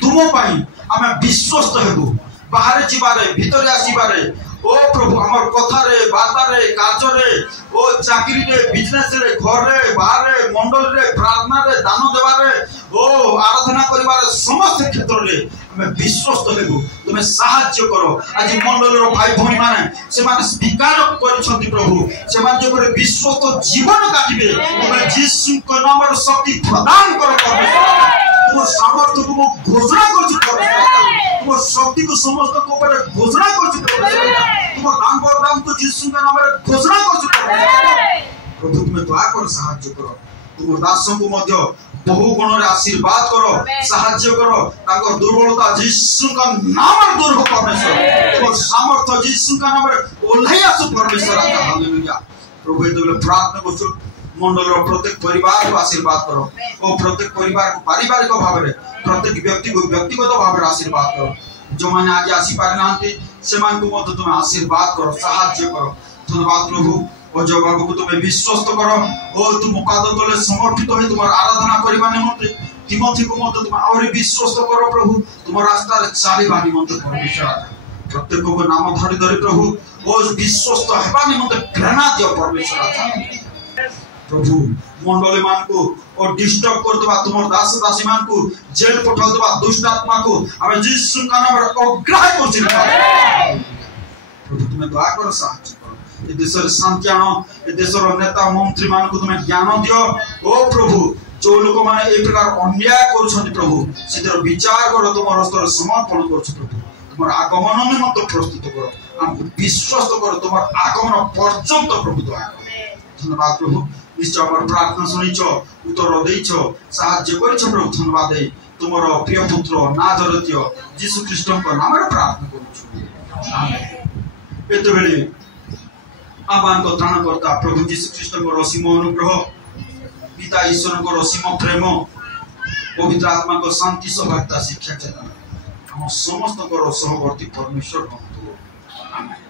तुम पाई आमे विश्वस्त हेबु बाहर जीवारे भीतर आसीबारे ओ प्रभु हमर कथा रे बाता रे कार्य रे ओ चाकरी रे बिजनेस रे घर रे बाहर रे मंडल रे प्रार्थना रे दान देवा रे ओ आराधना करिवारे समस्त क्षेत्र रे हमें विश्वस्त हेबु तुमे सहाय्य करो आज मंडल रो भाई भणी माने से माने स्वीकार करिसंती प्रभु से माने जे करे विश्वस्त जीवन काटिबे तुमे यीशु को नाम रो शक्ति प्रदान करो परमेश्वर तुम सामर्थ्य को घोषणा करछु परमेश्वर तुम शक्ति को समस्त को ऊपर घोषणा करछु परमेश्वर तुम दान वरदान तो यीशु के नाम रे घोषणा करछु प्रभु तुम दया कर सहाय्य करो तुम दासों को मध्य बहु गुण रे आशीर्वाद करो सहाय्य करो ताको दुर्बलता यीशु का नाम रे दूर हो परमेश्वर तुम सामर्थ्य यीशु का नाम रे ओल्हाई आसु परमेश्वर हालेलुया प्रभु तो प्रार्थना करछु मंडल प्रत्येक परिवार को आशीर्वाद करो और प्रत्येक परिवार को पारिवारिक भाव में प्रत्येक व्यक्ति को व्यक्तिगत भाव में आशीर्वाद करो जो माने आज आसी पार नांती से मान को मत तुम आशीर्वाद करो सहाय्य करो धन्यवाद प्रभु और जो बाबू को तुम विश्वस्त करो और तुम पाद तले समर्पित हो तुम आराधना करबा निमंते तिमोथी को मत तुम और विश्वस्त करो प्रभु तुम रास्ता रे चालीबा निमंते परमेश्वर प्रत्येक को नाम धरि धरि प्रभु और विश्वस्त हेबा निमंते प्रेरणा दियो परमेश्वर प्रभु मंडली मान को और डिस्टर्ब कर दबा तुम दास दासी मान को जेल पठा दबा दुष्ट आत्मा को हमें यीशु का नाम रे अग्राह्य कर छी प्रभु तुम दया कर सहाय्य करो ए देश रे शांति आनो ए देश रो नेता मंत्री मान को तुम ज्ञान दियो ओ प्रभु जो लोक माने ए प्रकार अन्याय करूछन प्रभु सेतर विचार करो तुम हस्तर समर्पण करछ प्रभु तुम आगमन में मत प्रस्तुत करो हम विश्वास करो तुम आगमन पर्यंत प्रभु दया धन्यवाद प्रभु निश्चय प्रार्थना सुनिचो उत्तर देइछो सहाय्य करिछो प्रभु धन्यवाद दे तुमरो प्रिय पुत्र नाजरेत यीशु ख्रीष्ट को नाम रे प्रार्थना करूछु आमेन एते बेले आबान को त्राणकर्ता प्रभु यीशु ख्रीष्ट को रसीम अनुग्रह पिता ईश्वर को रसीम प्रेम पवित्र आत्मा को शांति सौभाग्यता शिक्षा चेतना हम समस्त को सहवर्ती परमेश्वर बंधु आमेन।